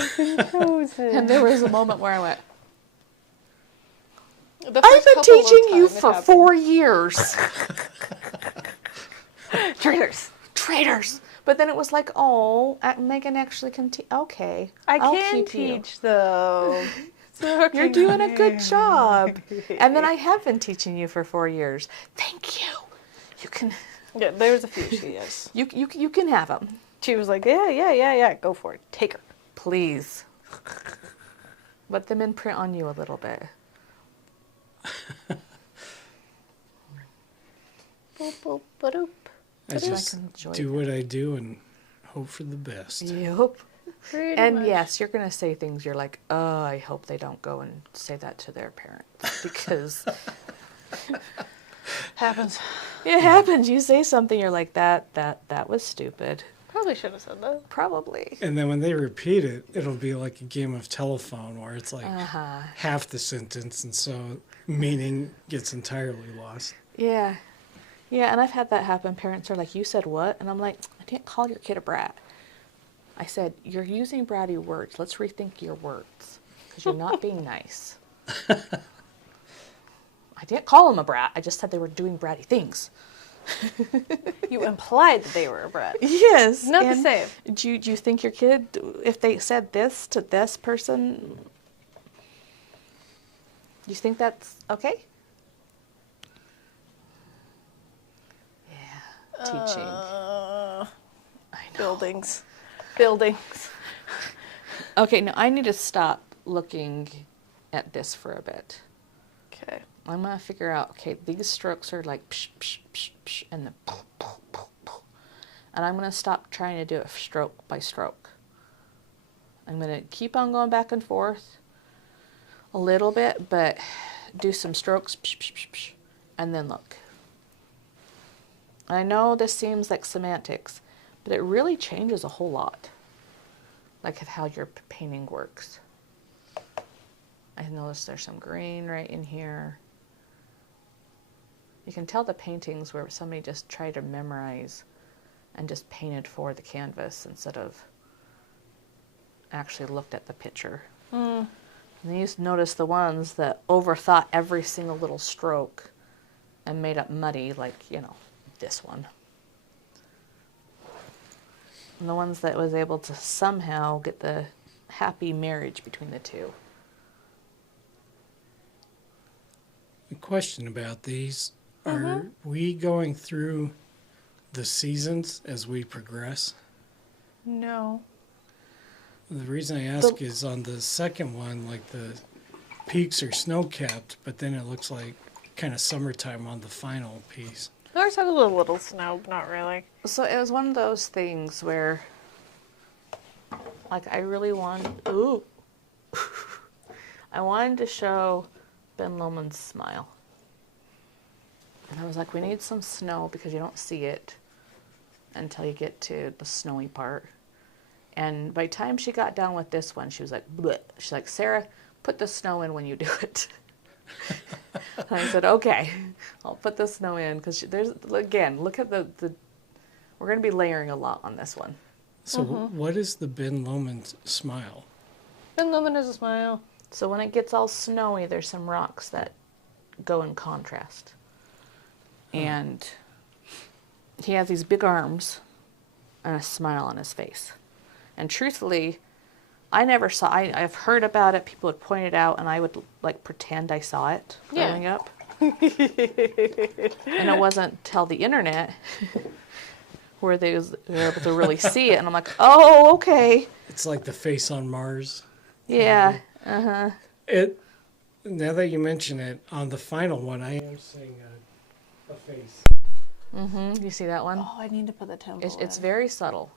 chosen. And there was a moment where I went, The I've first been couple of teaching you time it for happened. 4 years. Traitors. Traitors. But then it was like, oh, Megan actually can teach. Okay. I I'll can keep you. teach though. You're doing a good job. And then I have been teaching you for 4 years. Thank you. You can Yeah, there was a few. Yes. you can have them. She was like, yeah. Go for it. Take her. Please. Let them imprint on you a little bit. Boop, boop, ba-doop. I just enjoy do what I do and hope for the best. Yep. Pretty And much. yes, you're going to say things you're like, oh, I hope they don't go and say that to their parents. Because Happens. it happens. You say something, you're like, that was stupid. Probably should have said that. Probably. And then when they repeat it, it'll be like a game of telephone where it's like half the sentence, and so meaning gets entirely lost. Yeah. Yeah, and I've had that happen. Parents are like, you said what? And I'm like, I didn't call your kid a brat. I said, you're using bratty words. Let's rethink your words. Because you're not being nice. I didn't call them a brat. I just said they were doing bratty things. You implied that they were a brat. Yes. Not the and same. Do you think your kid, if they said this to this person, do you think that's okay? Yeah. Teaching. I know. Buildings. Okay, now I need to stop looking at this for a bit. Okay. I'm going to figure out, okay, these strokes are like psh, psh, psh, psh, and then puh, puh, puh, puh. And I'm going to stop trying to do it stroke by stroke. I'm going to keep on going back and forth a little bit, but do some strokes, psh, psh, psh, psh, and then look. I know this seems like semantics, but it really changes a whole lot, like of how your painting works. I noticed there's some green right in here. You can tell the paintings where somebody just tried to memorize and just painted for the canvas instead of actually looked at the picture. And then you notice the ones that overthought every single little stroke and made up muddy, like, you know, this one. And the ones that was able to somehow get the happy marriage between the two. A question about these. Are we going through the seasons as we progress? No. The reason I ask is on the second one, like the peaks are snow-capped, but then it looks like kind of summertime on the final piece. Ours had a little snow, but not really. So it was one of those things where, like, I really wanted, I wanted to show Ben Lomond's smile. And I was like, we need some snow because you don't see it until you get to the snowy part. And by the time she got done with this one, she was like, bleh. She's like, Sarah, put the snow in when you do it. And I said, okay, I'll put the snow in because there's, again, look at the we're going to be layering a lot on this one. So what is the Ben Lomond smile? Ben Lomond has a smile. So when it gets all snowy, there's some rocks that go in contrast. And he has these big arms and a smile on his face. And truthfully, I never saw, I've heard about it, people had pointed out, and I would like pretend I saw it growing up. And it wasn't till the internet where they were able to really see it. And I'm like, oh, okay. It's like the face on Mars. Yeah. Now that you mention it, on the final one, I am seeing a face. Mm-hmm. You see that one? Oh, I need to put the temple It's in. very subtle.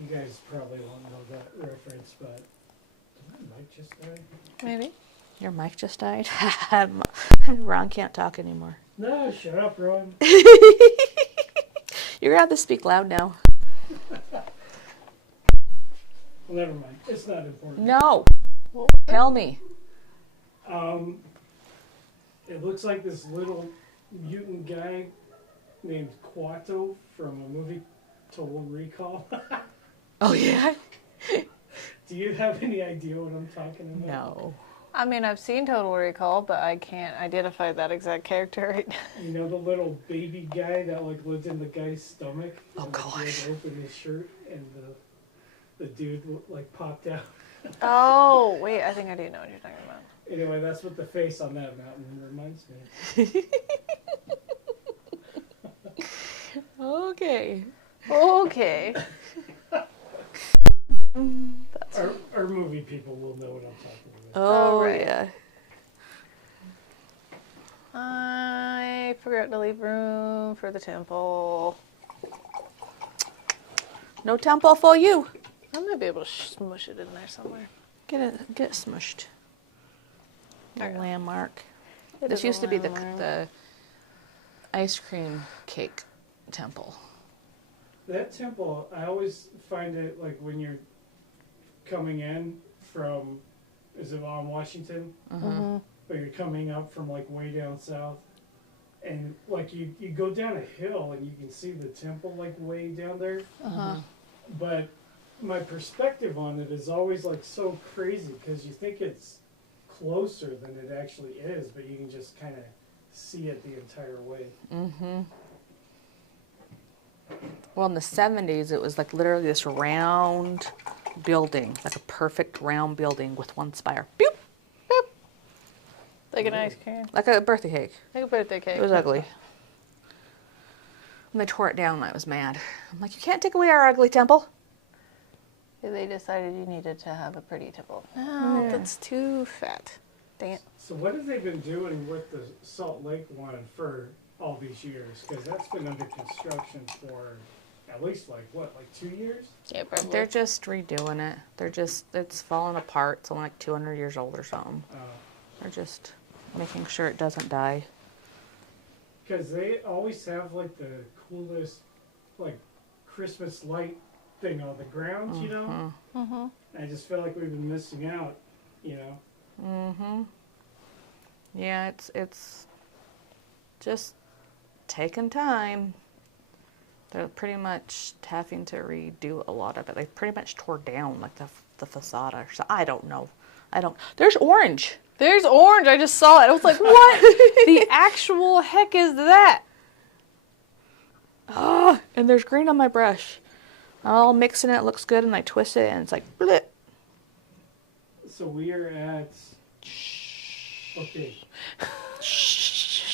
You guys probably won't know that reference, but did my mic just die? Maybe. Your mic just died. Ron can't talk anymore. No, shut up, Ron. You're gonna have to speak loud now. Well, never mind. It's not important. No. Tell me. It looks like this little mutant guy named Quato from a movie Total Recall. Oh yeah. Do you have any idea what I'm talking about? No. I mean, I've seen Total Recall, but I can't identify that exact character right now. You know the little baby guy that like lived in the guy's stomach? Oh, and, like, he gosh. would open his shirt and the dude like popped out. Oh, wait, I think I do know what you're talking about. Anyway, that's what the face on that mountain reminds me. Okay. Okay. Our movie people will know what I'm talking about. Oh right. yeah. I forgot to leave room for the temple. No temple for you. I might be able to smush it in there somewhere. Get it smushed. The There. landmark. It This is a used to be landmark. the ice cream cake temple. That temple, I always find it like when you're coming in from, is it on Washington? Mm-hmm. But you're coming up from like way down south. And like you go down a hill and you can see the temple like way down there. Uh-huh. But my perspective on it is always like so crazy because you think it's closer than it actually is, but you can just kind of see it the entire way. Mm-hmm. Well, in the 70s, it was like literally this round building, like a perfect round building with one spire. Boop! Boop! Like an ice cream. Like a birthday cake. Like a birthday cake. It was ugly. When they tore it down, I was mad. I'm like, you can't take away our ugly temple. They decided you needed to have a pretty temple. No, Yeah. that's too fat. Dang it. So what have they been doing with the Salt Lake one for all these years? Because that's been under construction for at least like 2 years? Yeah, probably. They're just redoing it. It's falling apart. It's only like 200 years old or something. They're just making sure it doesn't die. Because they always have like the coolest like Christmas light thing on the ground, you know? Mm-hmm. I just feel like we've been missing out, you know? Mm-hmm. Yeah, it's just taking time. They're pretty much having to redo a lot of it. They pretty much tore down like the facade or so. I don't know. There's orange. There's orange. I just saw it. I was like, what the actual heck is that? Ah, and there's green on my brush. I'm all mixing it. It looks good, and I twist it, and it's like blip. So we are at. Okay.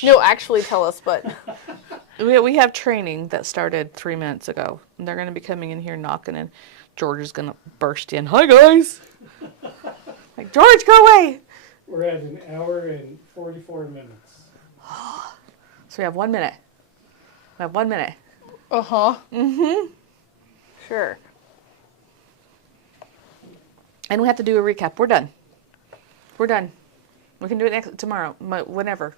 No, actually tell us, but We have training that started 3 minutes ago. And they're going to be coming in here knocking, and George is going to burst in. Hi, guys. Like, George, go away. We're at an hour and 44 minutes. So we have 1 minute. We have 1 minute. uh-huh. Mm-hmm. Sure. And we have to do a recap. We're done. We're done. We can do it tomorrow, whenever.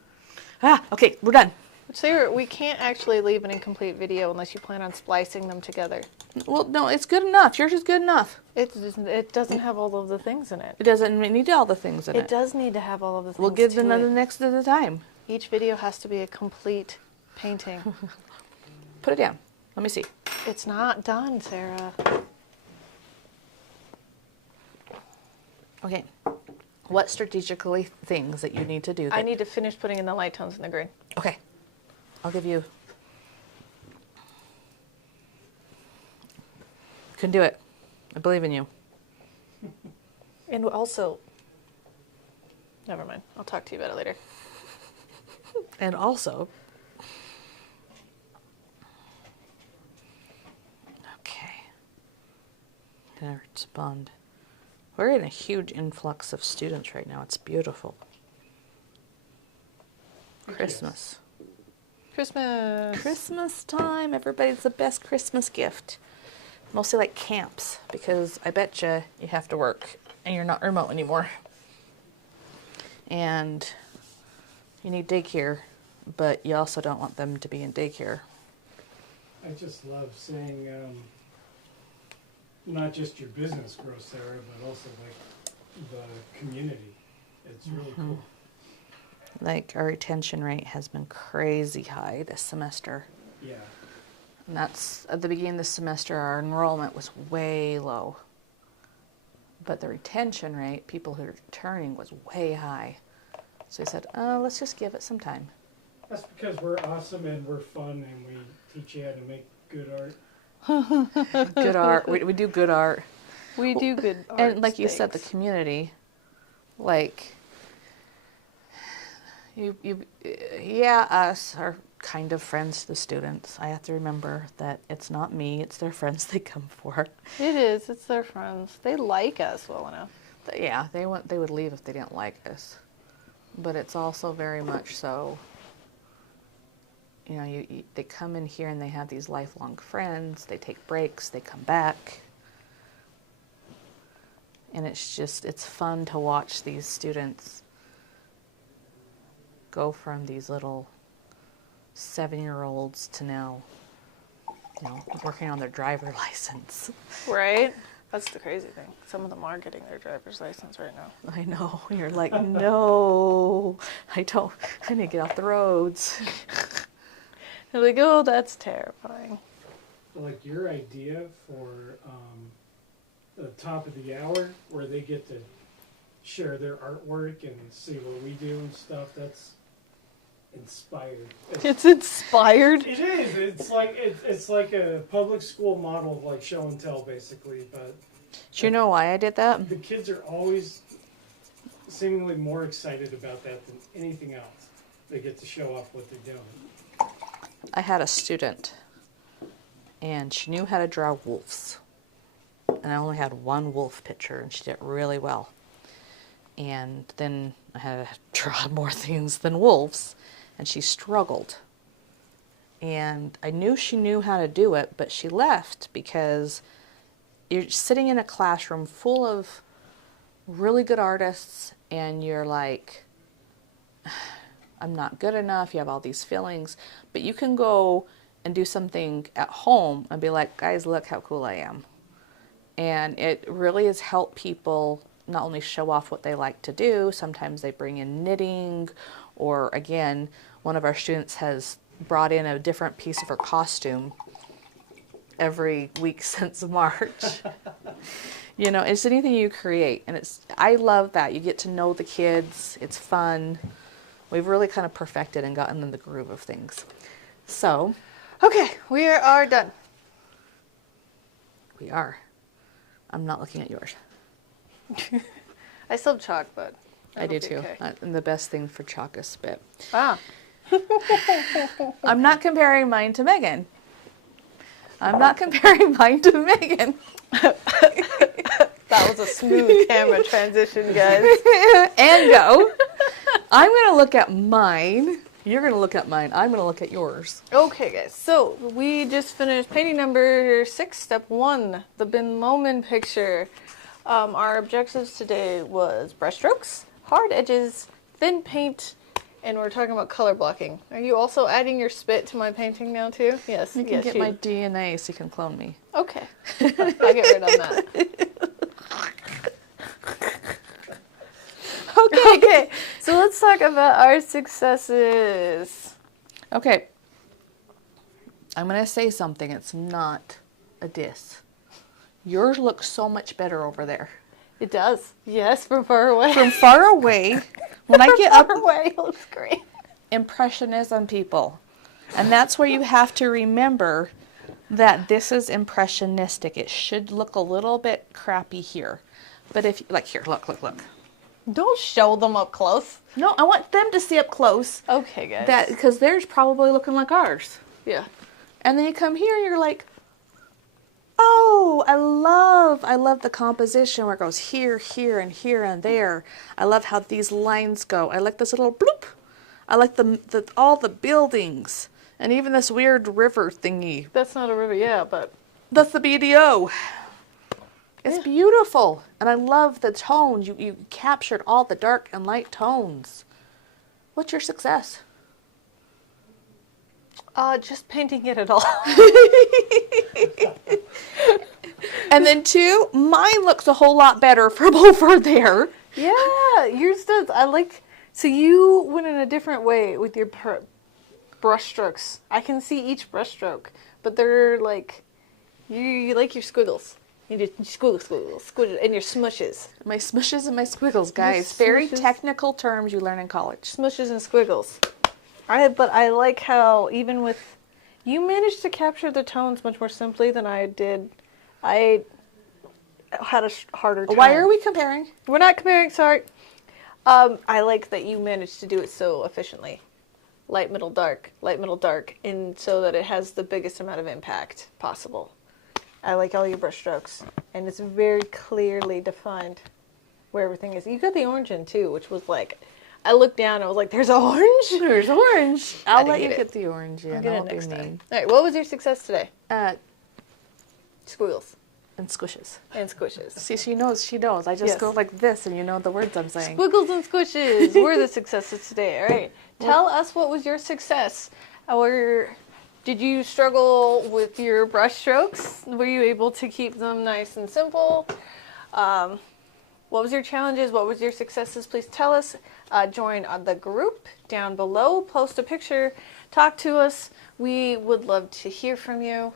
Okay, we're done. So we can't actually leave an incomplete video unless you plan on splicing them together. Well, no, it's good enough. Yours is good enough. It doesn't have all of the things in it. It doesn't need all the things in it. It does need to have all of the things. We'll give to another it. next at a time. Each video has to be a complete painting. Put it down. Let me see. It's not done, Sarah. Okay. What strategically things that you need to do? I need to finish putting in the light tones and the green. Okay. I'll give you. You can do it. I believe in you. And also, never mind. I'll talk to you about it later. And also, okay. There, it's bond. We're in a huge influx of students right now. It's beautiful. Christmas. Christmas. Christmas time. Everybody's the best Christmas gift. Mostly like camps, because I bet you have to work and you're not remote anymore. And you need daycare, but you also don't want them to be in daycare. I just love seeing not just your business grow, Sarah, but also like the community. It's really cool. Like our retention rate has been crazy high this semester. Yeah. And that's at the beginning of the semester, our enrollment was way low. But the retention rate, people who are returning, was way high. So we said, oh, let's just give it some time. That's because we're awesome and we're fun and we teach you how to make good art. Good art. We do good art. We do good art. And like you said, the community, like, us are kind of friends to the students. I have to remember that it's not me, it's their friends they come for. It is. It's their friends. They like us well enough. Yeah, they would leave if they didn't like us. But it's also very much so, you know, they come in here and they have these lifelong friends. They take breaks, they come back. And it's fun to watch these students go from these little 7-year-olds to now, you know, working on their driver license. Right? That's the crazy thing. Some of them are getting their driver's license right now. I know. You're like, no, I need to get off the roads. They're like, oh, that's terrifying. Like your idea for the top of the hour where they get to share their artwork and see what we do and stuff, that's inspired. It's inspired. It is. It's like a public school model of like show and tell basically, but Do you know why I did that? the kids are always seemingly more excited about that than anything else. They get to show off what they're doing. I had a student, and she knew how to draw wolves. And I only had one wolf picture, and she did it really well. And then I had to draw more things than wolves, and she struggled. And I knew she knew how to do it, but she left because you're sitting in a classroom full of really good artists, and you're like, I'm not good enough. You have all these feelings, but you can go and do something at home and be like, guys, look how cool I am. And it really has helped people not only show off what they like to do, sometimes they bring in knitting, or again, one of our students has brought in a different piece of her costume every week since March. You know, it's anything you create, and I love that. You get to know the kids, it's fun. We've really kind of perfected and gotten in the groove of things. So, Okay, we are done. we are. I'm not looking at yours. I still have chalk, but I do it'll be too. okay. And the best thing for chalk is spit. Ah, I'm not comparing mine to Megan. I'm not comparing mine to Megan. that was a smooth camera transition, guys. And go. I'm going to look at mine. You're going to look at mine. I'm going to look at yours. Okay, guys. So we just finished painting number 6, step 1, the Ben Lomond picture. Our objectives today was brushstrokes, hard edges, thin paint, and we're talking about color blocking. Are you also adding your spit to my painting now too? Yes. You can yes, get you. my DNA so you can clone me. Okay. I'll get rid on that. Okay. So let's talk about our successes. Okay. I'm going to say something. It's not a diss. Yours looks so much better over there. It does. Yes, from far away. From far away, when I get up, far away, it looks great. impressionism people. And that's where you have to remember that this is impressionistic. It should look a little bit crappy here. But if, like here, look. Don't show them up close. No, I want them to see up close. Okay, guys. That, because theirs probably looking like ours. Yeah. And then you come here and you're like, oh, I love the composition where it goes here, here, and here, and there. I love how these lines go. I like this little bloop. I like all the buildings. And even this weird river thingy. That's not a river, yeah, but That's the BDO. It's Yeah. beautiful. And I love the tones. You captured all the dark and light tones. What's your success? just painting it at all. And then 2, mine looks a whole lot better from over there. Yeah, yours does. I like. So you went in a different way with your brush strokes. I can see each brush stroke, but they're like, you like your squiggles. You just squiggles, and your smushes. My smushes and my squiggles, guys. Very smushes. technical terms you learn in college. Smushes and squiggles. But I like how even with, you managed to capture the tones much more simply than I did. I had a harder time. Why are we comparing? We're not comparing, sorry. I like that you managed to do it so efficiently. Light, middle, dark, and so that it has the biggest amount of impact possible. I like all your brush strokes, and it's very clearly defined where everything is. You got the orange in too, which was like, I looked down and I was like, there's orange? There's orange. I'll let you get it. get the orange in. I'll get I'll it be next time. mean. All right, what was your success today? Squiggles And squishes. and squishes. See, she knows. She knows. I just Yes. go like this, and you know the words I'm saying. Squiggles and squishes were the successes today. All right. Tell us, what was your success? Or did you struggle with your brush strokes? Were you able to keep them nice and simple? What was your challenges? What was your successes? Please tell us. Join the group down below. Post a picture. Talk to us. We would love to hear from you.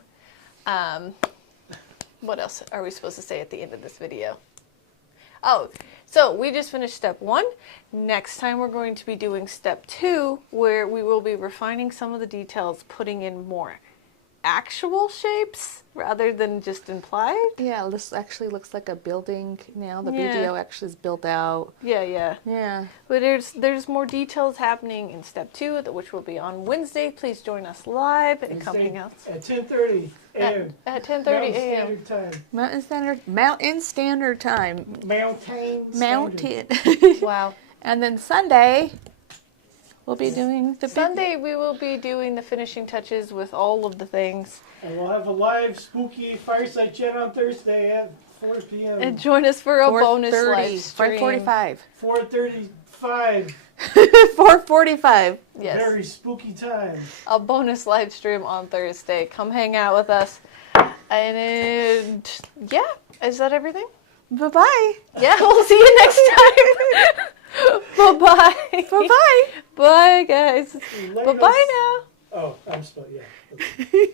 What else are we supposed to say at the end of this video? Oh, so we just finished step 1. Next time we're going to be doing step 2, where we will be refining some of the details, putting in more actual shapes rather than just implied. Yeah, this actually looks like a building now. The Yeah. BDO actually is built out. Yeah. Yeah. But there's more details happening in step 2, which will be on Wednesday. Please join us live and coming else At 10:30 a.m. at 10:30 a.m. Standard Time. Mountain Standard Time. Mountain. Wow. And then Sunday, we'll be doing the Sunday we will be doing the finishing touches with all of the things. And we'll have a live spooky fireside chat on Thursday at 4 p.m. And join us for a bonus live stream. 5:45. 4:35. 4:45. Yes. Very spooky time. A bonus live stream on Thursday. Come hang out with us. And yeah, is that everything? Bye-bye. Yeah, we'll see you next time. Bye-bye. Bye-bye. Bye, guys. Later. Bye-bye now. Oh, I'm still, yeah.